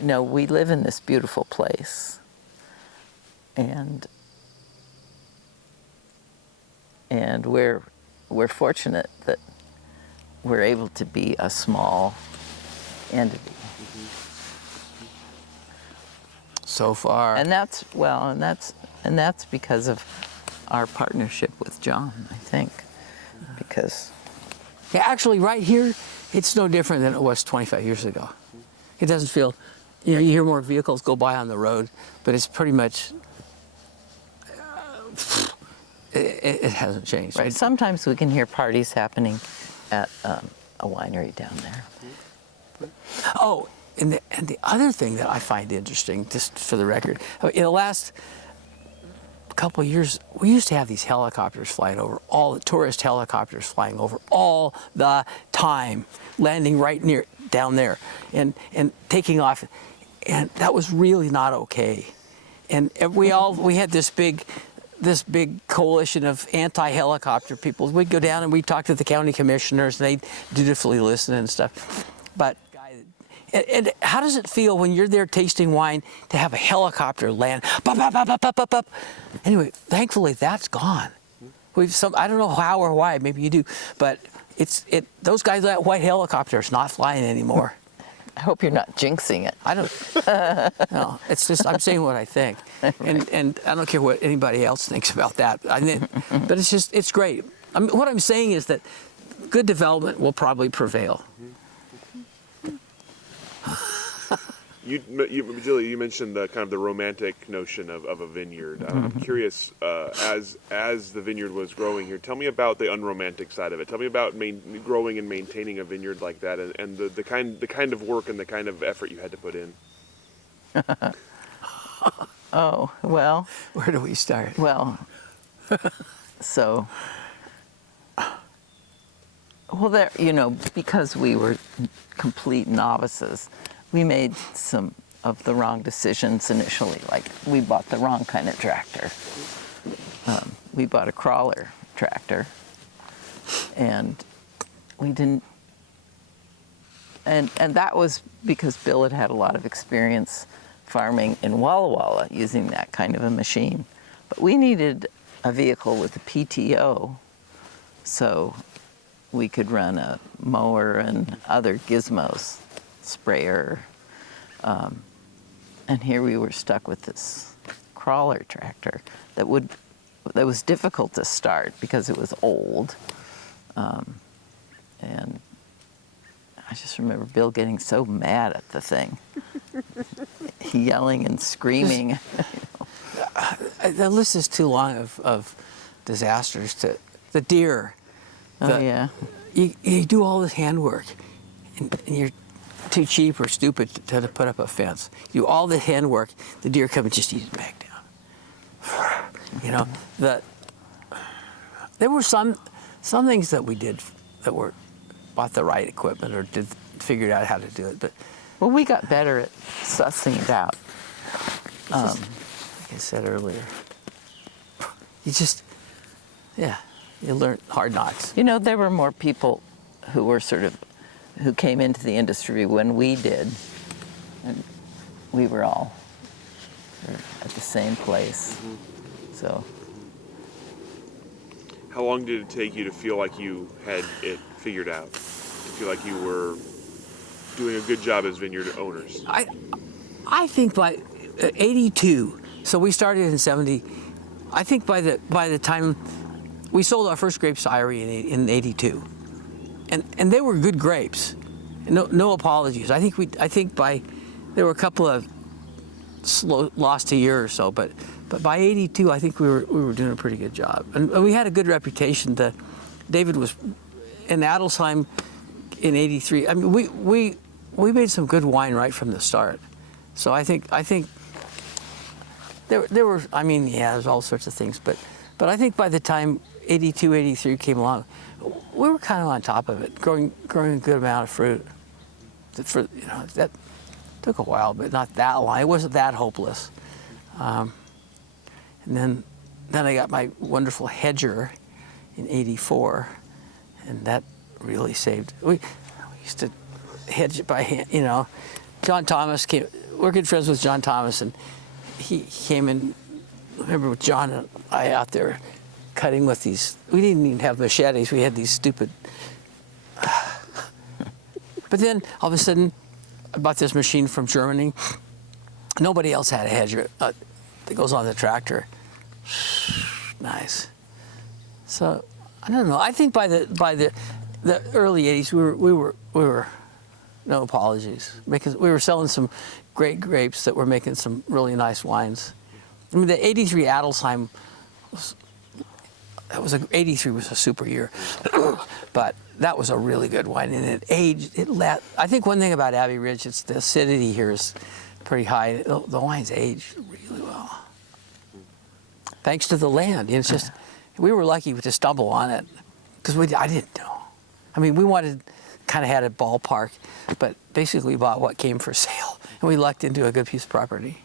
We live in this beautiful place, and we're fortunate that we're able to be a small entity. So far. And that's because of our partnership with John, I think, because Yeah, actually, right here, it's no different than it was 25 years ago. It doesn't feel, you hear more vehicles go by on the road, but it's pretty much, it hasn't changed. Right. Sometimes we can hear parties happening at a winery down there. Oh, and the other thing that I find interesting, just for the record, in the last couple of years, we used to have these helicopters flying over, all the tourist helicopters flying over all the time, landing right near down there and taking off, and that was really not okay. And we had this big coalition of anti-helicopter people. We'd go down and we'd talk to the county commissioners, and they'd dutifully listen and stuff. But and how does it feel when you're there tasting wine to have a helicopter land? Bop, bop, bop, bop, bop, bop, bop. Anyway, thankfully that's gone. I don't know how or why, maybe you do, but those guys, that white helicopter is not flying anymore. I hope you're not jinxing it. I don't. No, it's just I'm saying what I think, and I don't care what anybody else thinks about that. But it's great. What I'm saying is that good development will probably prevail. Julie, you mentioned the kind of the romantic notion of a vineyard. I'm curious, as the vineyard was growing here, tell me about the unromantic side of it. Tell me about growing and maintaining a vineyard like that, and the kind of work and the kind of effort you had to put in. Oh, well. Where do we start? Well, so, there, because we were complete novices, we made some of the wrong decisions initially. Like, we bought the wrong kind of tractor. We bought a crawler tractor, and we didn't, and that was because Bill had a lot of experience farming in Walla Walla using that kind of a machine. But we needed a vehicle with a PTO so we could run a mower and other gizmos, sprayer, and here we were stuck with this crawler tractor that was difficult to start because it was old, and I just remember Bill getting so mad at the thing, yelling and screaming. The list is too long of disasters. The deer. Yeah. You do all this handwork, and you're too cheap or stupid to put up a fence. You do all the handwork, the deer come and just eat it back down. There were some things that we did that bought the right equipment or figured out how to do it, but Well, we got better at sussing it out. like I said earlier, you learn hard knocks. There were more people who were who came into the industry when we did, and we were all at the same place. So. How long did it take you to feel like you had it figured out? To feel like you were doing a good job as vineyard owners? I think by 82. So we started in 70. I think by the time we sold our first grapes to Irie in 82, and they were good grapes. No apologies. I think there were a couple of lost a year or so, but by 82, I think we were doing a pretty good job, and we had a good reputation. David was in Adelsheim in 83. I mean, we made some good wine right from the start. So I think there were. I mean, yeah, there's all sorts of things, but I think by the time 82, 83 came along, we were kind of on top of it, growing a good amount of fruit. That took a while, but not that long. It wasn't that hopeless. And then I got my wonderful hedger in 84, and that really saved. We used to hedge it by hand. John Thomas came. We're good friends with John Thomas, and he came in. I remember with John and I out there cutting with these. We didn't even have machetes. We had these stupid. But then all of a sudden, I bought this machine from Germany. Nobody else had a hedger that goes on the tractor. Nice. So I don't know. I think by the the early '80s, we were no apologies, because we were selling some great grapes that were making some really nice wines. I mean, the '83 Adelsheim '83 was a super year, but that was a really good wine, and it aged. I think one thing about Abbey Ridge, it's the acidity here is pretty high. The wines aged really well, thanks to the land. It's just we were lucky to stumble on it, because I didn't know. I mean, we kind of had a ballpark, but basically bought what came for sale, and we lucked into a good piece of property.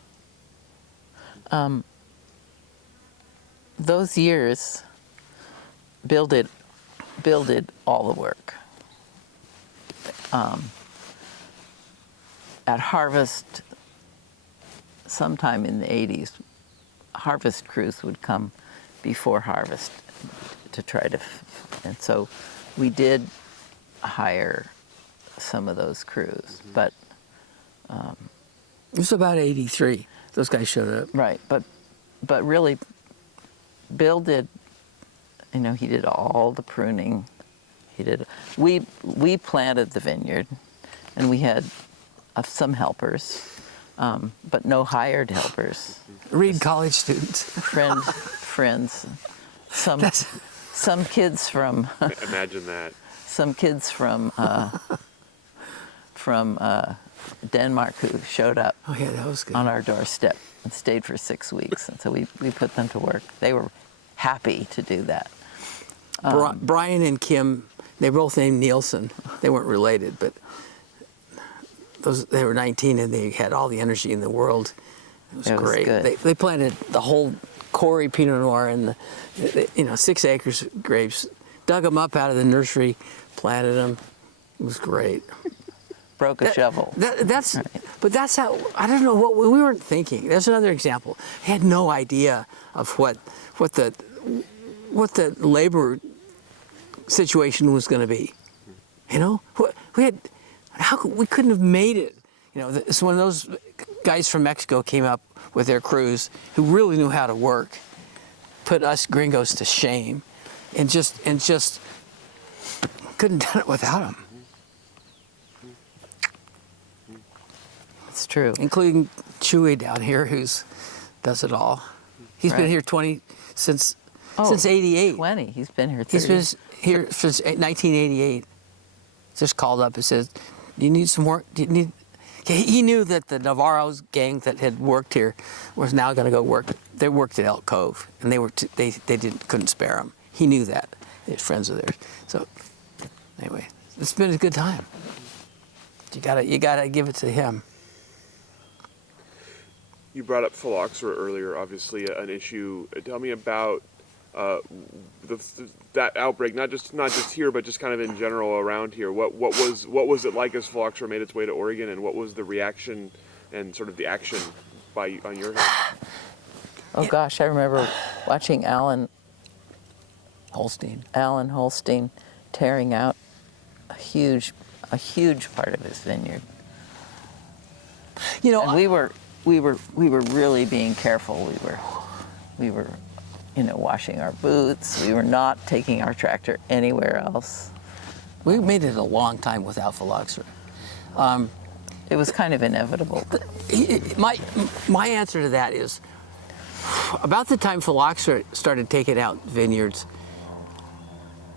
Those years, Bill did all the work. At harvest, sometime in the '80s, harvest crews would come before harvest to try to, and so we did hire some of those crews, but It was about '83. Those guys showed up. right, but really, Bill did. He did all the pruning. We planted the vineyard, and we had some helpers, but no hired helpers. Reed college students. Friends, some kids from Imagine that. some kids from Denmark who showed up Oh yeah, that was good. on our doorstep and stayed for 6 weeks, and so we put them to work. They were happy to do that. Brian and Kim, they both named Nielsen. They weren't related, but they were 19 and they had all the energy in the world. It was great. Good. They planted the whole Corey Pinot Noir and 6 acres of grapes, dug them up out of the nursery, planted them. It was great. Broke a shovel. But that's how, I don't know what we weren't thinking. There's another example. I had no idea of what the labor situation was going to be. We couldn't have made it. It's when those guys from Mexico came up with their crews who really knew how to work, put us gringos to shame, and just couldn't have done it without them. It's true. Including Chewy down here, does it all. He's been here since '88. 20. He's been here 30. He's been here since 1988. Just called up and said, "Do you need some work? Do you need?" He knew that the Navarro's gang that had worked here was now going to go work. They worked at Elk Cove, and they couldn't spare him. He knew that. His friends of theirs. So anyway, it's been a good time. You gotta give it to him. You brought up phylloxera earlier, obviously an issue. Tell me about that outbreak, not just here, but just kind of in general around here. What was it like as phylloxera made its way to Oregon, and what was the reaction and sort of the action on your end? Oh gosh, I remember watching Alan Holstein tearing out a huge part of his vineyard. And we were really being careful. We were washing our boots. We were not taking our tractor anywhere else. We made it a long time without phylloxera. It was kind of inevitable. My answer to that is, about the time phylloxera started taking out vineyards,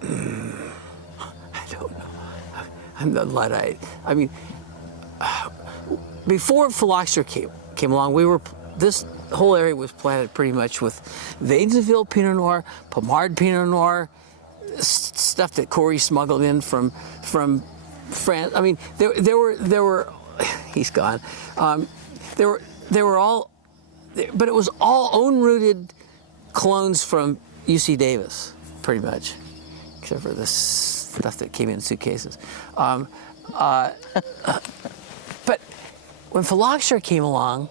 I don't know. I'm the Luddite. I mean, before phylloxera came along, this whole area was planted pretty much with Wadesville Pinot Noir, Pommard Pinot Noir, stuff that Corey smuggled in from France. I mean, there were he's gone. There were all, but it was all own-rooted clones from UC Davis, pretty much, except for the stuff that came in suitcases. But when phylloxera came along,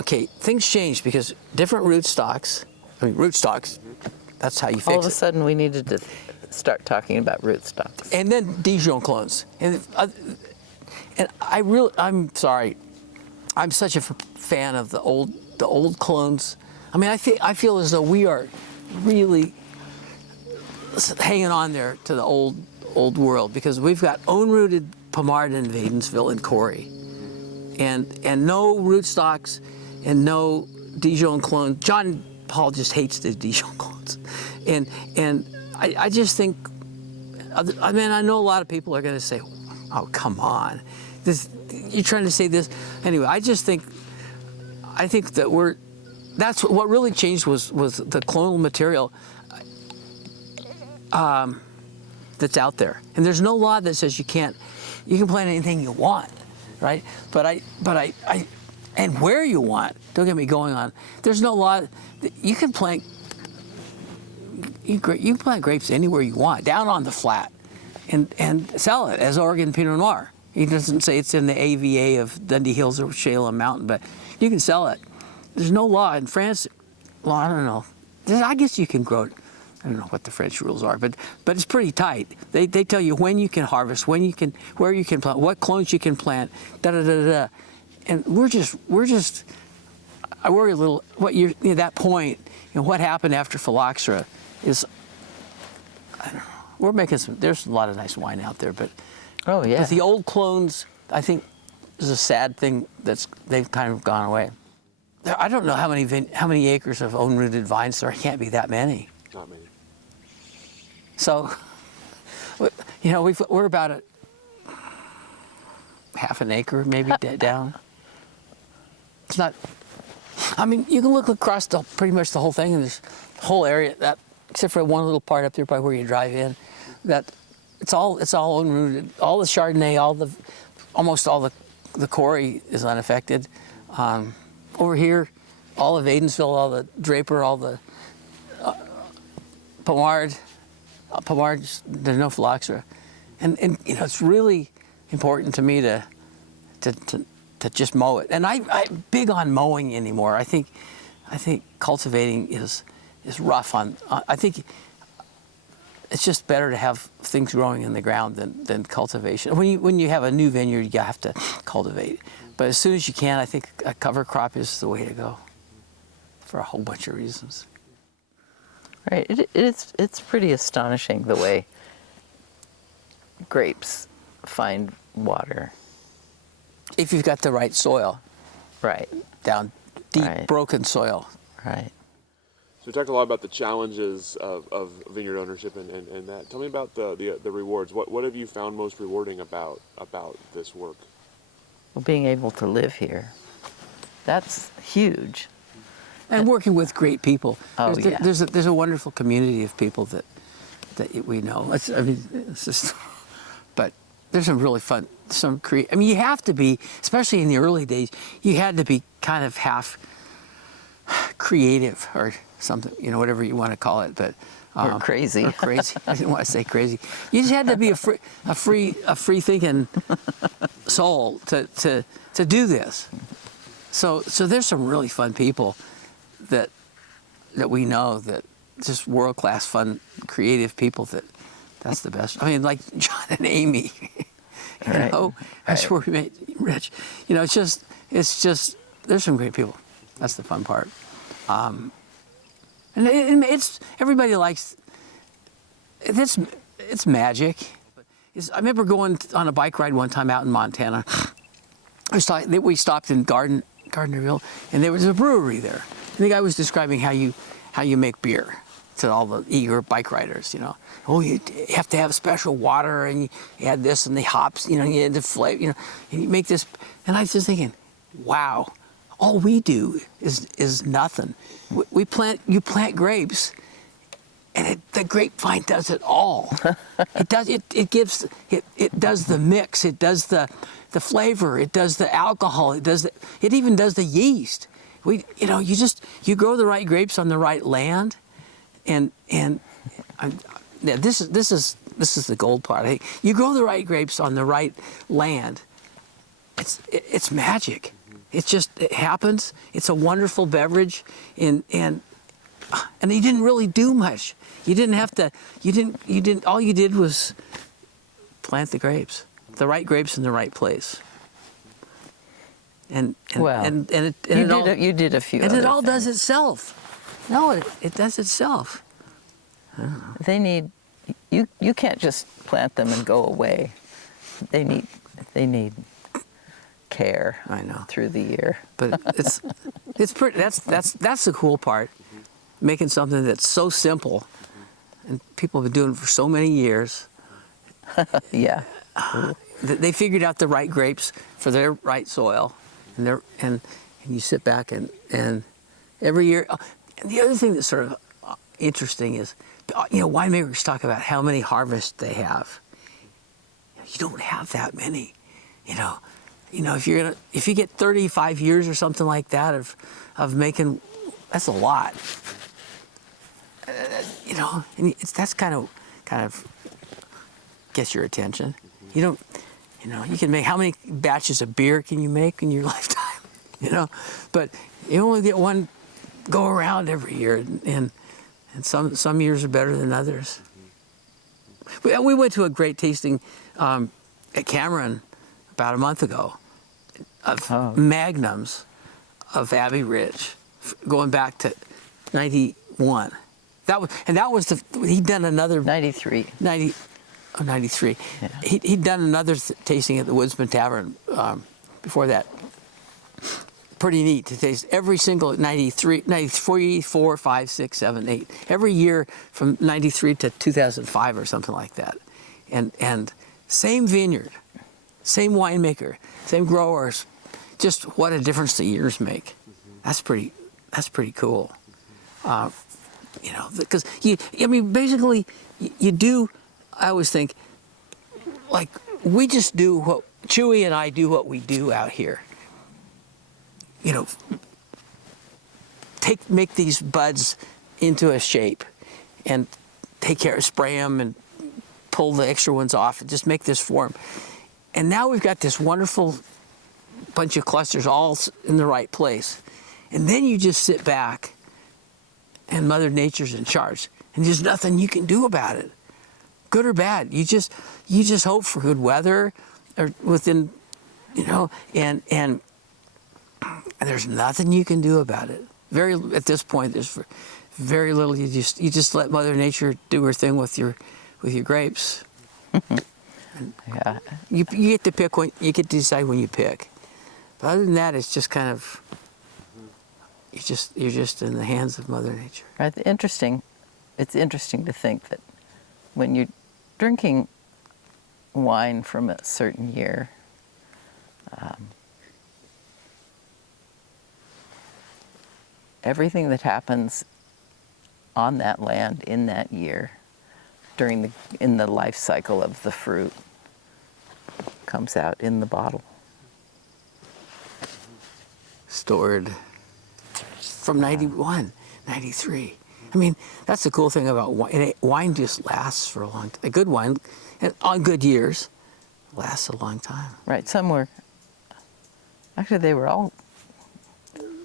okay, things changed because different rootstocks, that's how you fix it. All of a sudden, we needed to start talking about rootstocks. And then Dijon clones. And I'm sorry, I'm such a fan of the old clones. I mean, I feel as though we are really hanging on there to the old old world, because we've got own-rooted Pomard in Vadensville and Corey, and no rootstocks and no Dijon clone. John Paul just hates the Dijon clones, and I just think, I mean, I know a lot of people are going to say, "Oh, come on, this, you're trying to say this." Anyway, I think that that's what really changed was the clonal material that's out there, and there's no law that says you can plant anything you want, right? But I and where you want. Don't get me going on. There's no law. You can plant. You can plant grapes anywhere you want, down on the flat, and sell it as Oregon Pinot Noir. He doesn't say it's in the AVA of Dundee Hills or Shalem Mountain, but you can sell it. There's no law in France. Well, I don't know. I guess you can grow it. I don't know what the French rules are, but it's pretty tight. They tell you when you can harvest, where you can plant, what clones you can plant, da da da da. And we're just. I worry a little. That point, what happened after phylloxera is. I don't know. We're making some. There's a lot of nice wine out there, but. Oh yeah. But the old clones, I think, is a sad thing they've kind of gone away. I don't know how many acres of own-rooted vines there. Can't be that many. Not many. So, we're about a half an acre maybe down. It's not. I mean, you can look across pretty much the whole thing, and this whole area, that except for one little part up there by where you drive in, that it's all own-rooted. All the Chardonnay, almost all the Corey is unaffected. Over here, all of Vadensville, all the Draper, all the Pomard, there's no phylloxera, and it's really important to me to just mow it. And I'm big on mowing anymore. I think cultivating is rough on. I think it's just better to have things growing in the ground than cultivation. When you have a new vineyard, you have to cultivate. But as soon as you can, I think a cover crop is the way to go, for a whole bunch of reasons. Right. It's pretty astonishing the way grapes find water. If you've got the right soil. Right. Down deep, Right. broken soil. Right. So we talked a lot about the challenges of vineyard ownership and that. Tell me about the rewards. What have you found most rewarding about this work? Well, being able to live here, that's huge. And working with great people. Oh, yeah. There's a wonderful community of people that we know. It's just, but there's some really fun, you have to be, especially in the early days, you had to be kind of half creative or something, whatever you want to call it, but. Or crazy. Or crazy. I didn't want to say crazy. You just had to be a free thinking soul to do this. So there's some really fun people that we know, that just world-class fun creative people that's the best. I mean, like John and Amy. Right. That's where we met Rich. It's just there's some great people. That's the fun part. And it's everybody likes. It's magic. I remember going on a bike ride one time out in Montana. We stopped in Gardnerville, and there was a brewery there. And the guy was describing how you make beer to all the eager bike riders. Oh, you have to have special water, and you add this and the hops. You add the flavor. And you make this. And I was just thinking, wow. All we do is nothing. You plant grapes, and the grapevine does it all. It does the mix. It does the flavor. It does the alcohol. It even does the yeast. You grow the right grapes on the right land, and this is the gold part. I think you grow the right grapes on the right land. It's magic. It happens. It's a wonderful beverage, and you didn't really do much. You didn't have to. You didn't. All you did was plant the grapes, the right grapes in the right place. You did a few. And other it all things. does itself. No, it does itself. They need you can't just plant them and go away. They need care. I know. Through the year. But it's pretty. That's the cool part. Making something that's so simple, and people have been doing it for so many years. Yeah. They figured out the right grapes for their right soil, and you sit back and every year. And the other thing that's sort of interesting is, winemakers talk about how many harvests they have. You don't have that many, if you get 35 years or something like that of making, that's a lot. And that's kind of gets your attention. You can make, how many batches of beer can you make in your lifetime? But you only get one go around every year, and some years are better than others. We went to a great tasting at Cameron about a month ago of magnums of Abbey Ridge, going back to '91. He'd done another 93. 93. Yeah. He'd done another tasting at the Woodsman Tavern before that. Pretty neat to taste every single 93, 94, 5, 6, 7, 8. Every year from 93 to 2005 or something like that. And same vineyard, same winemaker, same growers. Just what a difference the years make. That's pretty cool. Because basically you do, I always think, like, we just do what, Chewy and I do what we do out here. Make these buds into a shape and take care of, spray them and pull the extra ones off and just make this form. And now we've got this wonderful bunch of clusters all in the right place. And then you just sit back and Mother Nature's in charge. And there's nothing you can do about it, good or bad. You just hope for good weather, or within, and there's nothing you can do about it. At this point, there's very little. You just let Mother Nature do her thing with your grapes. Yeah. You get to pick when you get to decide when you pick. But other than that, it's just kind of you're just in the hands of Mother Nature. Right. It's interesting to think that when you're drinking wine from a certain year, everything that happens on that land in that year, in the life cycle of the fruit, comes out in the bottle. Stored from 91, 93. I mean, that's the cool thing about wine. Wine just lasts for a long time. A good wine, on good years, lasts a long time. Right. Actually, they were all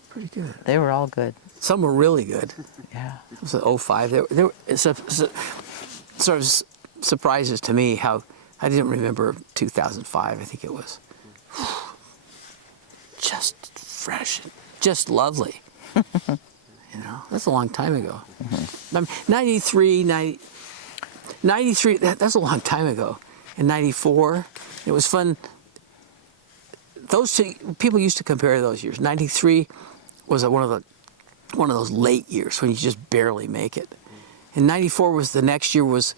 pretty good. They were all good. Some were really good. Yeah. It was 05. There were sort of surprises to me how I didn't remember 2005. I think it was just fresh, just lovely. That's a long time ago. Mm-hmm. 93, that's a long time ago. In 94, it was fun. Those two, people used to compare those years. 93 was one of those late years when you just barely make it. And 94 was the next year was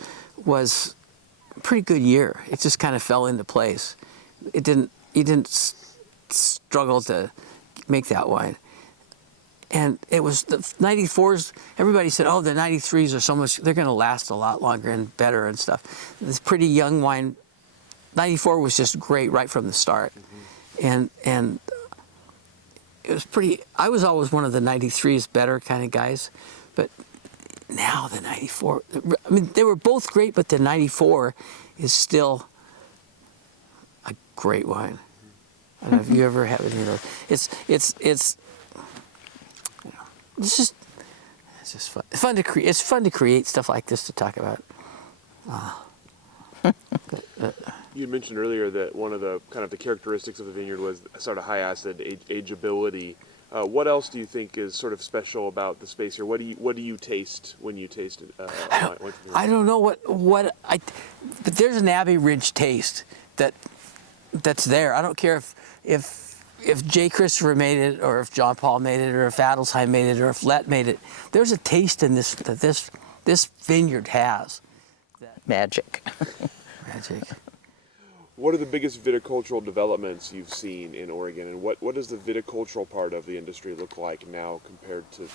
a pretty good year. It just kind of fell into place. You didn't struggle to make that wine. And it was the 94s, everybody said, the 93s are so much, they're going to last a lot longer and better and stuff. This pretty young wine, 94 was just great right from the start. Mm-hmm. And it was pretty, I was always one of the 93s better kind of guys, but now the 94, I mean, they were both great, but the 94 is still a great wine. I don't know if you ever have any of those. It's just fun. It's fun to create stuff like this to talk about. You had mentioned earlier that one of the kind of the characteristics of the vineyard was sort of high acid ageability. What else do you think is sort of special about the space here? What do you taste when you taste it? I don't know but there's an Abbey Ridge taste that's there. I don't care if J. Christopher made it, or if John Paul made it, or if Adelsheim made it, or if Lett made it. There's a taste in this that this vineyard has. Magic. Magic. What are the biggest viticultural developments you've seen in Oregon, and what does the viticultural part of the industry look like now compared to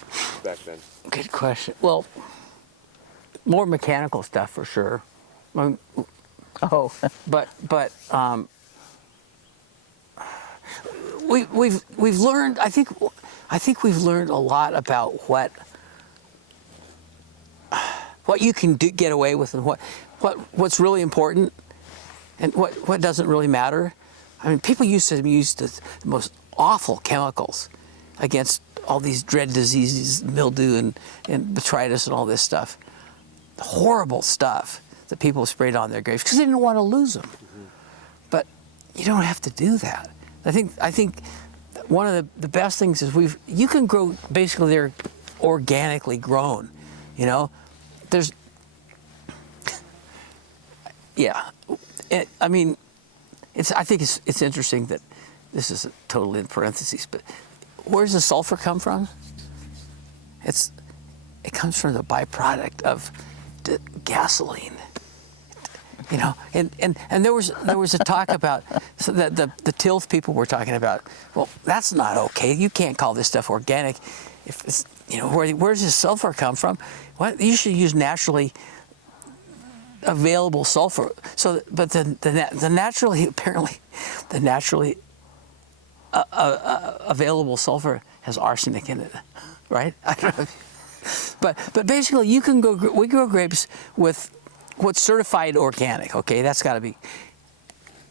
back then? Good question. Well, more mechanical stuff for sure. But we've learned. I think we've learned a lot about what you can get away with, and what's really important, and what doesn't really matter. I mean, people used to use the most awful chemicals against all these dread diseases, mildew and botrytis and all this stuff. Horrible stuff that people sprayed on their grapes because they didn't want to lose them. Mm-hmm. But you don't have to do that. I think one of the best things is you can grow, basically they're organically grown, you know. I think it's interesting that this is totally in parentheses, but where does the sulfur come from? It comes from the byproduct of the gasoline. You know, and there was a talk about so that the tilth people were talking about. Well, that's not okay. You can't call this stuff organic. If it's, you know, where does this sulfur come from? What, you should use naturally available sulfur. So, but the naturally available sulfur has arsenic in it, right? I don't know. But basically, we grow grapes with what's certified organic. Okay, that's got to be,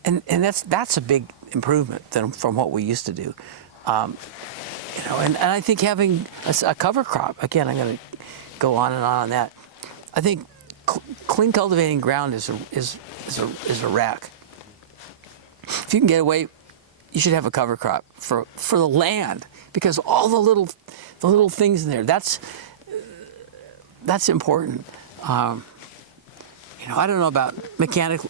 and that's a big improvement from what we used to do. You know, and I think having a cover crop, again, I'm going to go on and on that. I think clean cultivating ground is a wreck. If you can get away, you should have a cover crop for the land, because all the little things in there, that's important. You know, I don't know about mechanical.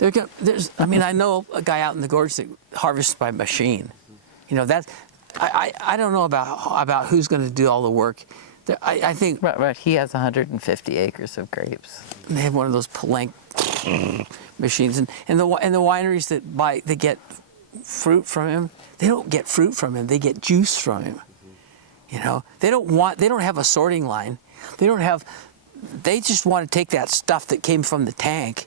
I know a guy out in the gorge that harvests by machine. You know, that I don't know about who's going to do all the work. I think right. He has 150 acres of grapes. They have one of those Palenque machines, and the wineries that get fruit from him, they don't get fruit from him. They get juice from him. You know, they don't have a sorting line. They just want to take that stuff that came from the tank,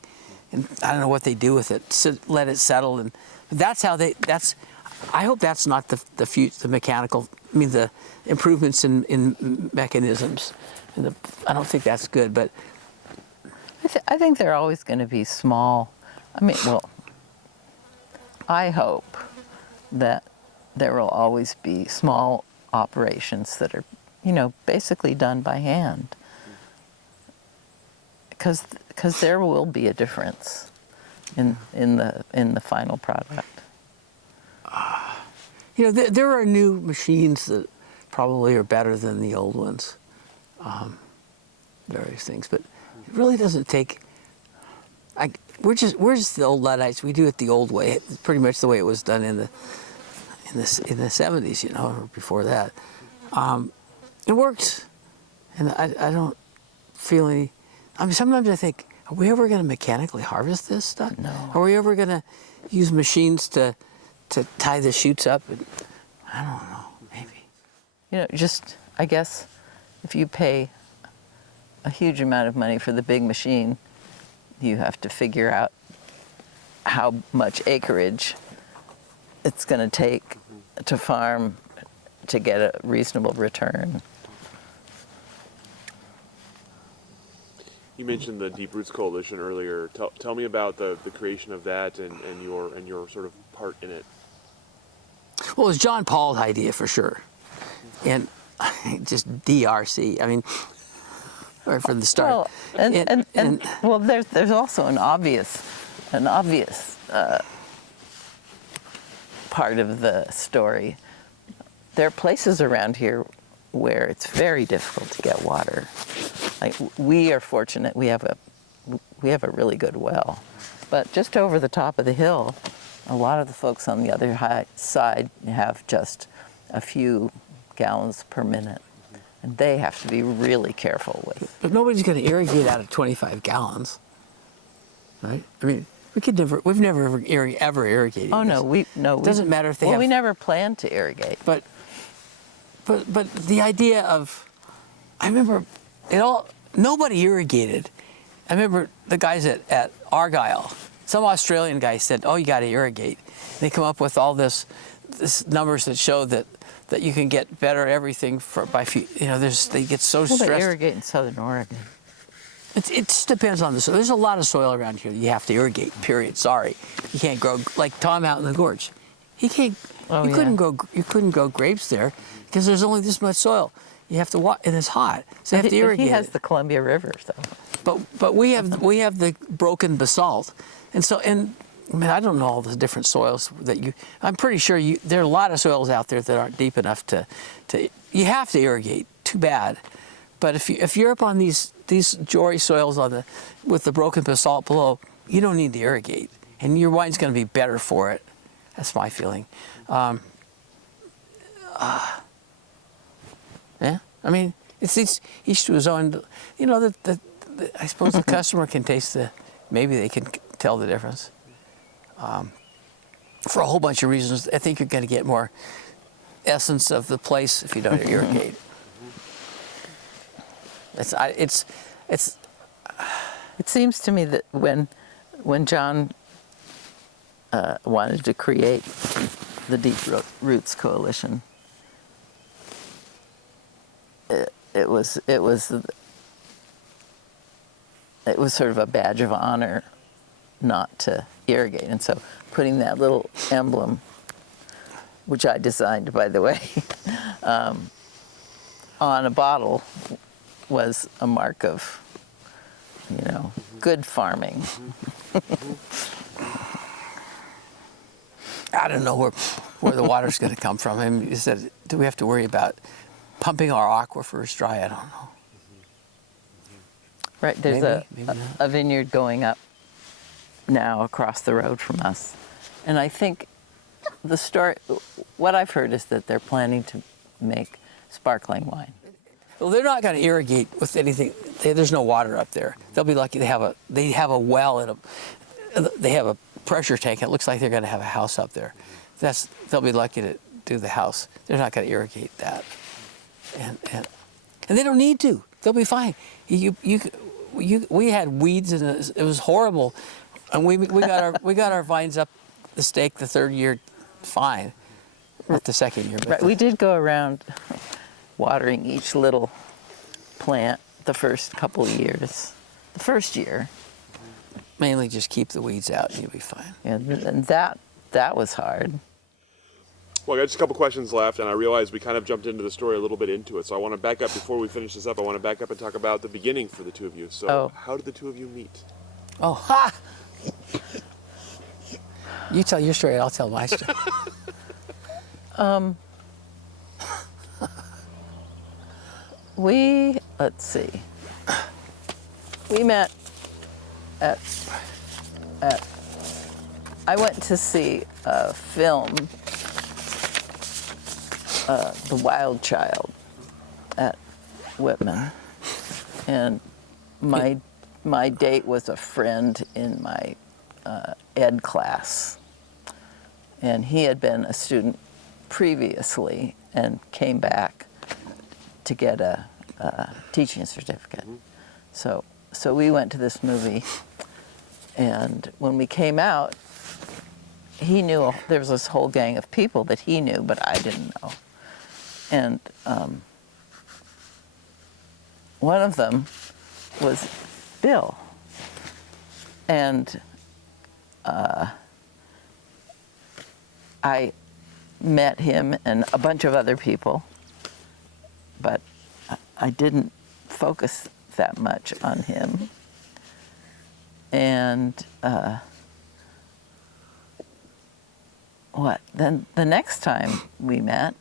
and I don't know what they do with it. Let it settle, and that's how I hope that's not the mechanical. I mean, the improvements in mechanisms. I don't think that's good, but I think they're always going to be small. I mean, well, I hope that there will always be small operations that are, you know, basically done by hand. Because there will be a difference in the final product. You know, there are new machines that probably are better than the old ones. Various things, but it really doesn't take. We're just the old Luddites. We do it the old way. It's pretty much the way it was done in the 70s, you know, or before that. It works, and I don't feel any. I mean, sometimes I think, are we ever going to mechanically harvest this stuff? No. Are we ever going to use machines to tie the shoots up? I don't know, maybe. You know, just, I guess, if you pay a huge amount of money for the big machine, you have to figure out how much acreage it's going to take to farm to get a reasonable return. You mentioned the Deep Roots Coalition earlier. Tell me about the creation of that and your sort of part in it. Well, it was John Paul's idea for sure, and just DRC. I mean, right from the start. Well, there's also an obvious part of the story. there are places around here where it's very difficult to get water. Like, we are fortunate, we have a really good well. But just over the top of the hill, a lot of the folks on the other side have just a few gallons per minute. And they have to be really careful with. But nobody's going to irrigate out of 25 gallons, right? I mean, we've never ever irrigated. Oh, this. It doesn't matter if they have. Well, we never planned to irrigate. But the idea of, I remember nobody irrigated. I remember the guys at Argyle, some Australian guy said, "Oh, you got to irrigate." They come up with all this numbers that show that you can get better everything by few. They get so stressed. They irrigate in Southern Oregon. It just depends on the soil. There's a lot of soil around here that you have to irrigate. Period. Sorry, you can't grow like Tom out in the gorge. He can't. Oh, you couldn't grow grapes there because there's only this much soil. You have to water, and it's hot, so you have to irrigate. He has it. the Columbia River, though. But we have the broken basalt, and I mean, I don't know all the different soils that you. I'm pretty sure there are a lot of soils out there that aren't deep enough to. You have to irrigate. Too bad, but if you're up on these jory soils with the broken basalt below, you don't need to irrigate, and your wine's going to be better for it. That's my feeling. Yeah, I mean, it's each to his own. I suppose the customer can taste maybe they can tell the difference. For a whole bunch of reasons, I think you're going to get more essence of the place if you don't irrigate. It seems to me that when John wanted to create the Deep Roots Coalition, it was sort of a badge of honor not to irrigate, and so putting that little emblem, which I designed, by the way, on a bottle was a mark of, good farming. I don't know where the water's going to come from. I mean, do we have to worry about pumping our aquifers dry? I don't know. Right, there's a vineyard going up now across the road from us. And I think what I've heard is that they're planning to make sparkling wine. Well, they're not going to irrigate with anything. There's no water up there. They'll be lucky they have a well they have a pressure tank. It looks like they're going to have a house up there. They'll be lucky to do the house. They're not going to irrigate that. And they don't need to. They'll be fine. We had weeds and it was horrible, and we got our vines up the stake the third year, fine, not the second year. But right, we did go around watering each little plant the first couple of years. The first year, mainly just keep the weeds out and you'll be fine. And that was hard. Well, I got just a couple questions left, and I realize we kind of jumped into the story a little bit into it. So I want to back up before we finish this up. I want to back up and talk about the beginning for the two of you. So how did the two of you meet? Oh, ha! You tell your story, I'll tell my story. Let's see. We met at I went to see a film, The Wild Child, at Whitman, and my date was a friend in my ed class, and he had been a student previously and came back to get a teaching certificate. So we went to this movie, and when we came out, he knew there was this whole gang of people that he knew, but I didn't know. And one of them was Bill. And I met him and a bunch of other people, but I didn't focus that much on him. And then the next time we met,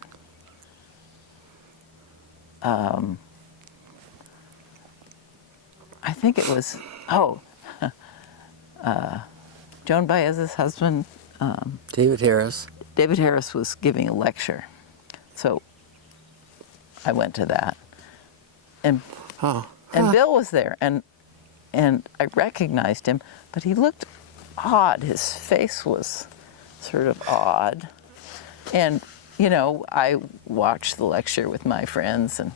I think it was, Joan Baez's husband, David Harris. David Harris, was giving a lecture. So I went to that. And Bill was there, and I recognized him, but he looked odd. His face was sort of odd. And, you know, I watched the lecture with my friends, and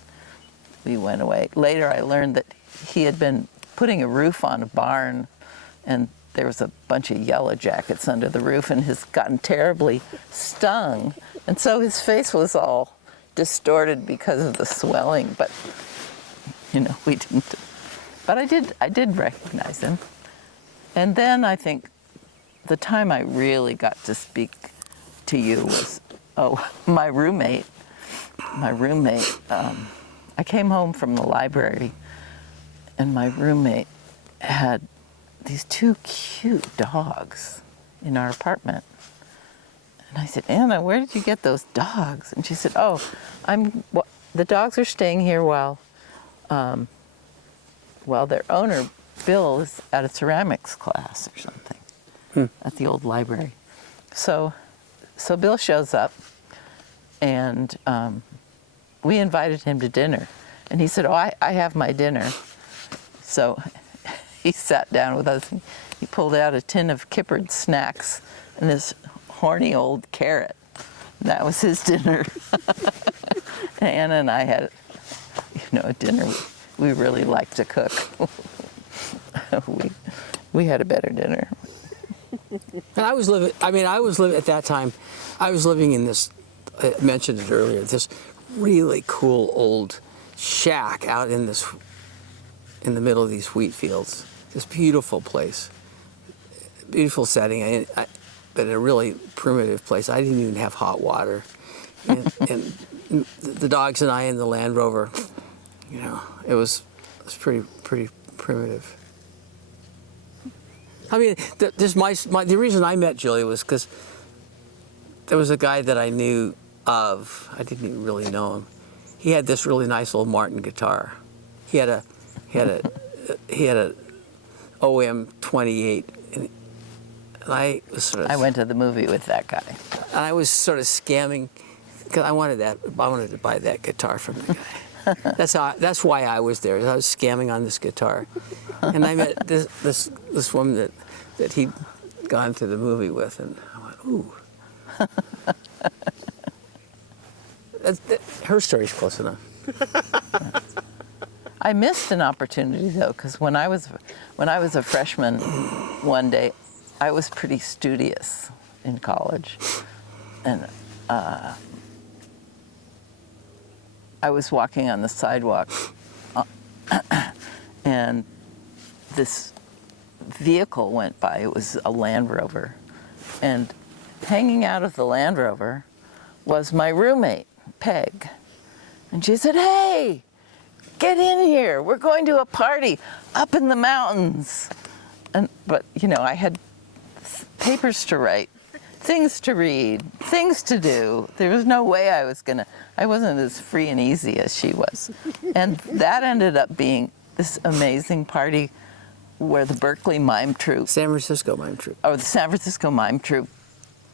we went away. Later I learned that he had been putting a roof on a barn, and there was a bunch of yellow jackets under the roof, and has gotten terribly stung. And so his face was all distorted because of the swelling, but, you know, we didn't. But I did recognize him. And then I think the time I really got to speak to you was, my roommate. I came home from the library, and my roommate had these 2 cute dogs in our apartment. And I said, Anna, where did you get those dogs? And she said, the dogs are staying here while their owner, Bill, is at a ceramics class or something at the old library. So Bill shows up, and we invited him to dinner. And he said, I have my dinner. So he sat down with us, and he pulled out a tin of kippered snacks and this horny old carrot. And that was his dinner. And Anna and I had, a dinner. We really liked to cook. We had a better dinner. And I was living at that time, I was living in this, I mentioned it earlier, this really cool old shack out in the middle of these wheat fields. This beautiful place, beautiful setting, but a really primitive place. I didn't even have hot water. And the dogs and I in the Land Rover, it was pretty primitive. I mean, the reason I met Julia was because there was a guy that I knew of. I didn't even really know him. He had this really nice old Martin guitar. He had a OM 28, and I was sort of. I went to the movie with that guy. And I was sort of scamming because I wanted to buy that guitar from the guy. That's why I was there. I was scamming on this guitar, and I met this woman that he'd gone to the movie with, and I went, ooh. Her story's close enough. I missed an opportunity though, because when I was a freshman, one day, I was pretty studious in college, and I was walking on the sidewalk, and this vehicle went by. It was a Land Rover, and hanging out of the Land Rover was my roommate, Peg. And she said, "Hey, get in here. We're going to a party up in the mountains." But I had papers to write, things to read, things to do. There was no way I wasn't as free and easy as she was. And that ended up being this amazing party where the Berkeley Mime Troupe. San Francisco Mime Troupe. Oh, the San Francisco Mime Troupe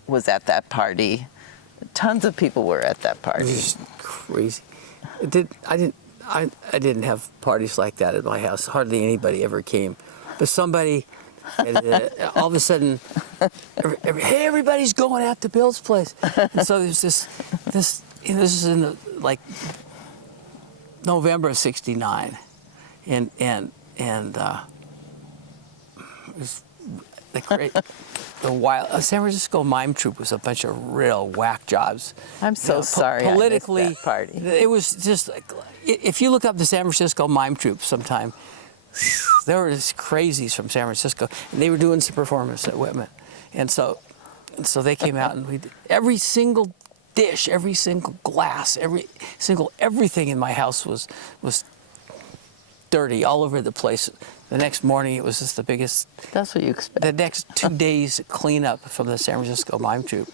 was at that party. Tons of people were at that party. It was crazy. I didn't have parties like that at my house. Hardly anybody ever came. But somebody, all of a sudden, hey, everybody's going out to Bill's place. And so there's this this is in November of '69, and it was the San Francisco Mime Troupe was a bunch of real whack jobs. I'm so sorry. Politically, I missed that party. It was just if you look up the San Francisco Mime Troupe sometime, there were just crazies from San Francisco, and they were doing some performance at Whitman, and so they came out, and every single dish, every single glass, everything in my house was dirty all over the place. The next morning, it was just the biggest. That's what you expect. The next 2 days cleanup from the San Francisco Mime Troupe.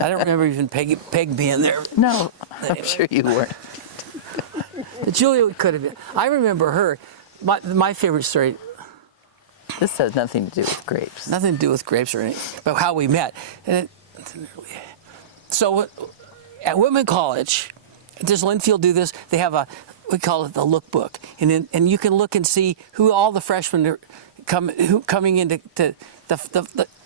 I don't remember even Peg being there. No, I'm sure you weren't. Julia could have been. I remember her. My favorite story, This has nothing to do with grapes. nothing to do with grapes or anything, but how we met. So at Whitman College, does Linfield do this? They have we call it the lookbook, and you can look and see who all the freshmen are coming into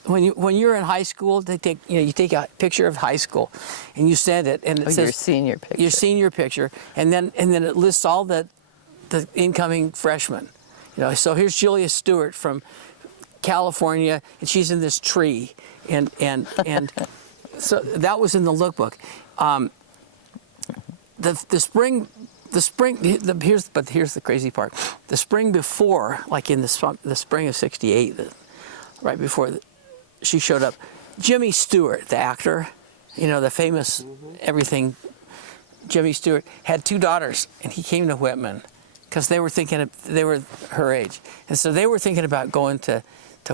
when you're in high school. They take you take a picture of high school, and you send it, and it says your senior picture. Your senior picture, and then it lists all the incoming freshmen. So here's Julia Stewart from California, and she's in this tree, and so that was in the lookbook. Here's the crazy part. The spring before, like in the spring of '68, right before she showed up, Jimmy Stewart, the actor, the famous everything, Jimmy Stewart, had 2 daughters, and he came to Whitman because they were her age, and so they were thinking about going to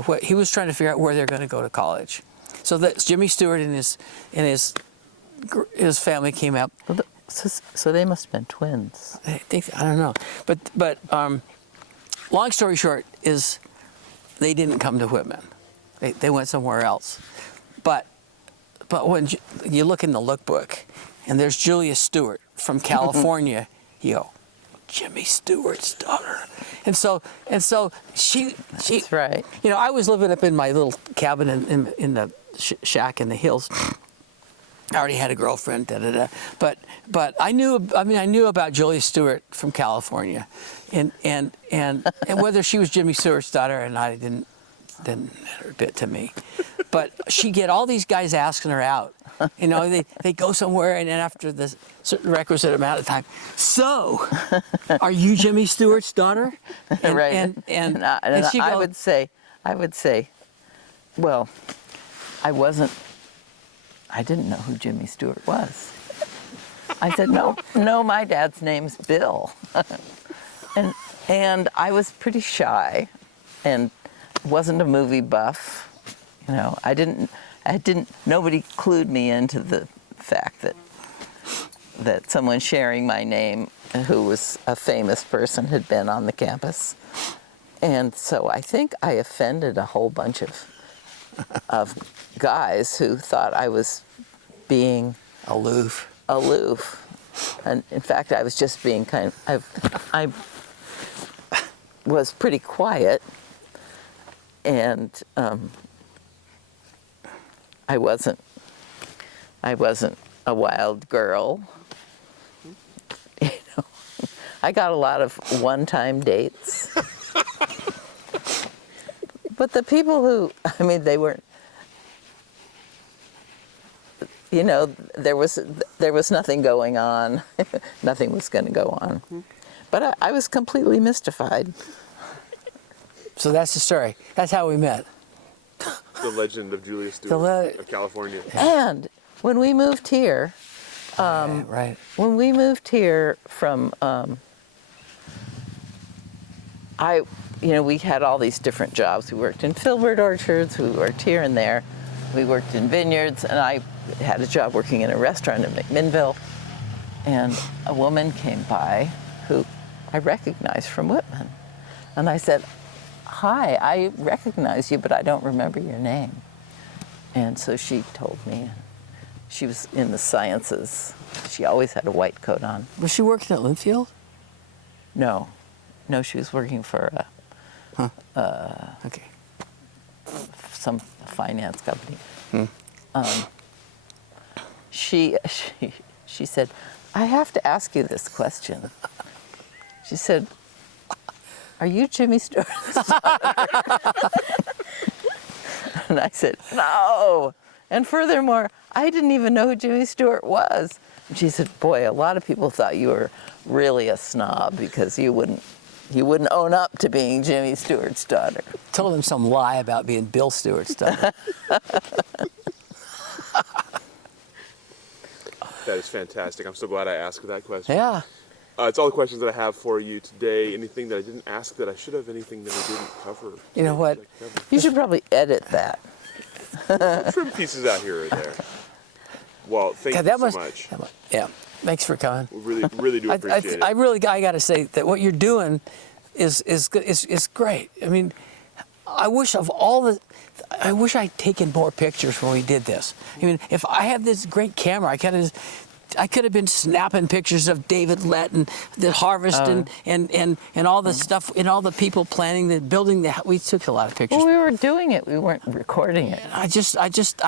what he was trying to figure out where they're going to go to college. So that Jimmy Stewart and his family came up. So they must have been twins. I don't know, but long story short is they didn't come to Whitman. They went somewhere else. But when you look in the lookbook and there's Julia Stewart from California, you go, Jimmy Stewart's daughter, and so she. That's right. I was living up in my little cabin in the shack in the hills. I already had a girlfriend, but I knew about Julia Stewart from California, and whether she was Jimmy Stewart's daughter or not, it didn't matter a bit to me. But she'd get all these guys asking her out. They go somewhere, and then after the requisite amount of time, so are you Jimmy Stewart's daughter? And, right. And she I would say, well, I didn't know who Jimmy Stewart was. I said, no, my dad's name's Bill. and I was pretty shy and wasn't a movie buff. Nobody clued me into the fact that someone sharing my name who was a famous person had been on the campus. And so I think I offended a whole bunch of guys who thought I was being aloof. And in fact, I was just being I was pretty quiet, and I wasn't a wild girl. I got a lot of one-time dates. But the people who, they weren't, there was nothing going on. Nothing was going to go on. But I was completely mystified. So that's the story. That's how we met. The legend of Julia Stewart of California. And when we moved here, right. When we moved here from, we had all these different jobs. We worked in filbert orchards, we worked here and there, we worked in vineyards, and I had a job working in a restaurant in McMinnville. And a woman came by who I recognized from Whitman. And I said, "Hi, I recognize you, but I don't remember your name." And so she told me. She was in the sciences. She always had a white coat on. Was she working at Linfield? No, she was working for some finance company. She said, "I have to ask you this question." She said, "Are you Jimmy Stewart?" And I said, "No. And furthermore, I didn't even know who Jimmy Stewart was." And she said, "Boy, a lot of people thought you were really a snob because you wouldn't own up to being Jimmy Stewart's daughter." Told him some lie about being Bill Stewart's daughter. That is fantastic. I'm so glad I asked that question. Yeah. It's all the questions that I have for you today. Anything that I didn't ask that I should have? Anything that I didn't cover? You know what? You should probably edit that. Trim pieces out here or there. Well, thank God, you so much. Yeah, thanks for coming. We really do appreciate it. I got to say that what you're doing is great. I mean, I wish I'd taken more pictures when we did this. I mean, if I had this great camera, I could have been snapping pictures of David Lett and the harvest and all the stuff and all the people planning the building. We took a lot of pictures. Well, we were doing it. We weren't recording it. I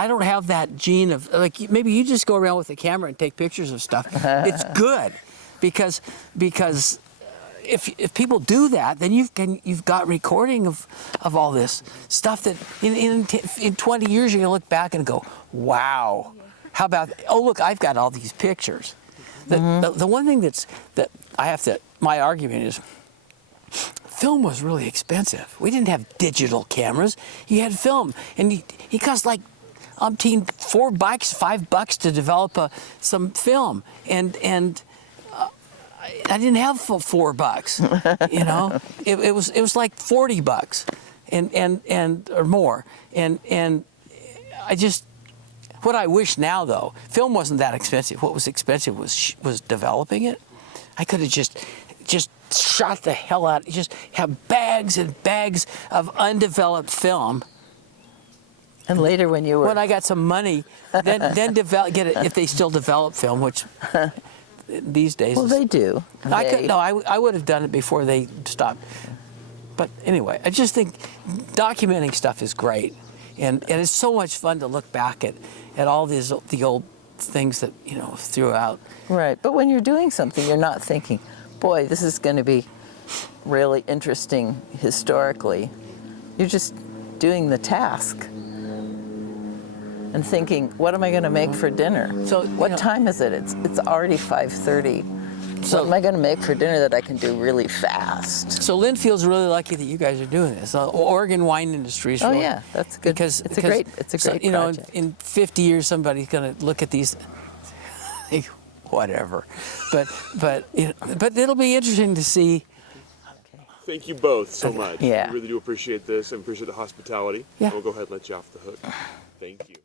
don't have that gene of, like, maybe you just go around with a camera and take pictures of stuff. It's good because if people do that, then you've got recording of all this stuff that in 20 years you're gonna look back and go, wow. How about, oh, look, I've got all these pictures. The one thing my argument is, film was really expensive. We didn't have digital cameras. You had film, and he cost like $4, $5 to develop some film, and I didn't have $4, you know. It was like $40, and or more, and I just. What I wish now, though, film wasn't that expensive. What was expensive was developing it. I could have just shot the hell out. Just have bags and bags of undeveloped film. And later, when I got some money, then develop get it if they still develop film, which these days. Well, they do. I would have done it before they stopped. But anyway, I just think documenting stuff is great. And it's so much fun to look back at all the old things that, you know, throughout. Right, but when you're doing something, you're not thinking, boy, this is going to be really interesting historically. You're just doing the task and thinking, what am I going to make for dinner? So what time is it? It's already 5:30. So what am I going to make for dinner that I can do really fast? So Linfield's really lucky that you guys are doing this. Oregon wine industry is really, yeah, that's good. Because it's a great you know, project. in 50 years somebody's going to look at these, whatever, but it'll be interesting to see. Thank you both so much. Yeah. We really do appreciate this and appreciate the hospitality. Yeah. We'll go ahead and let you off the hook. Thank you.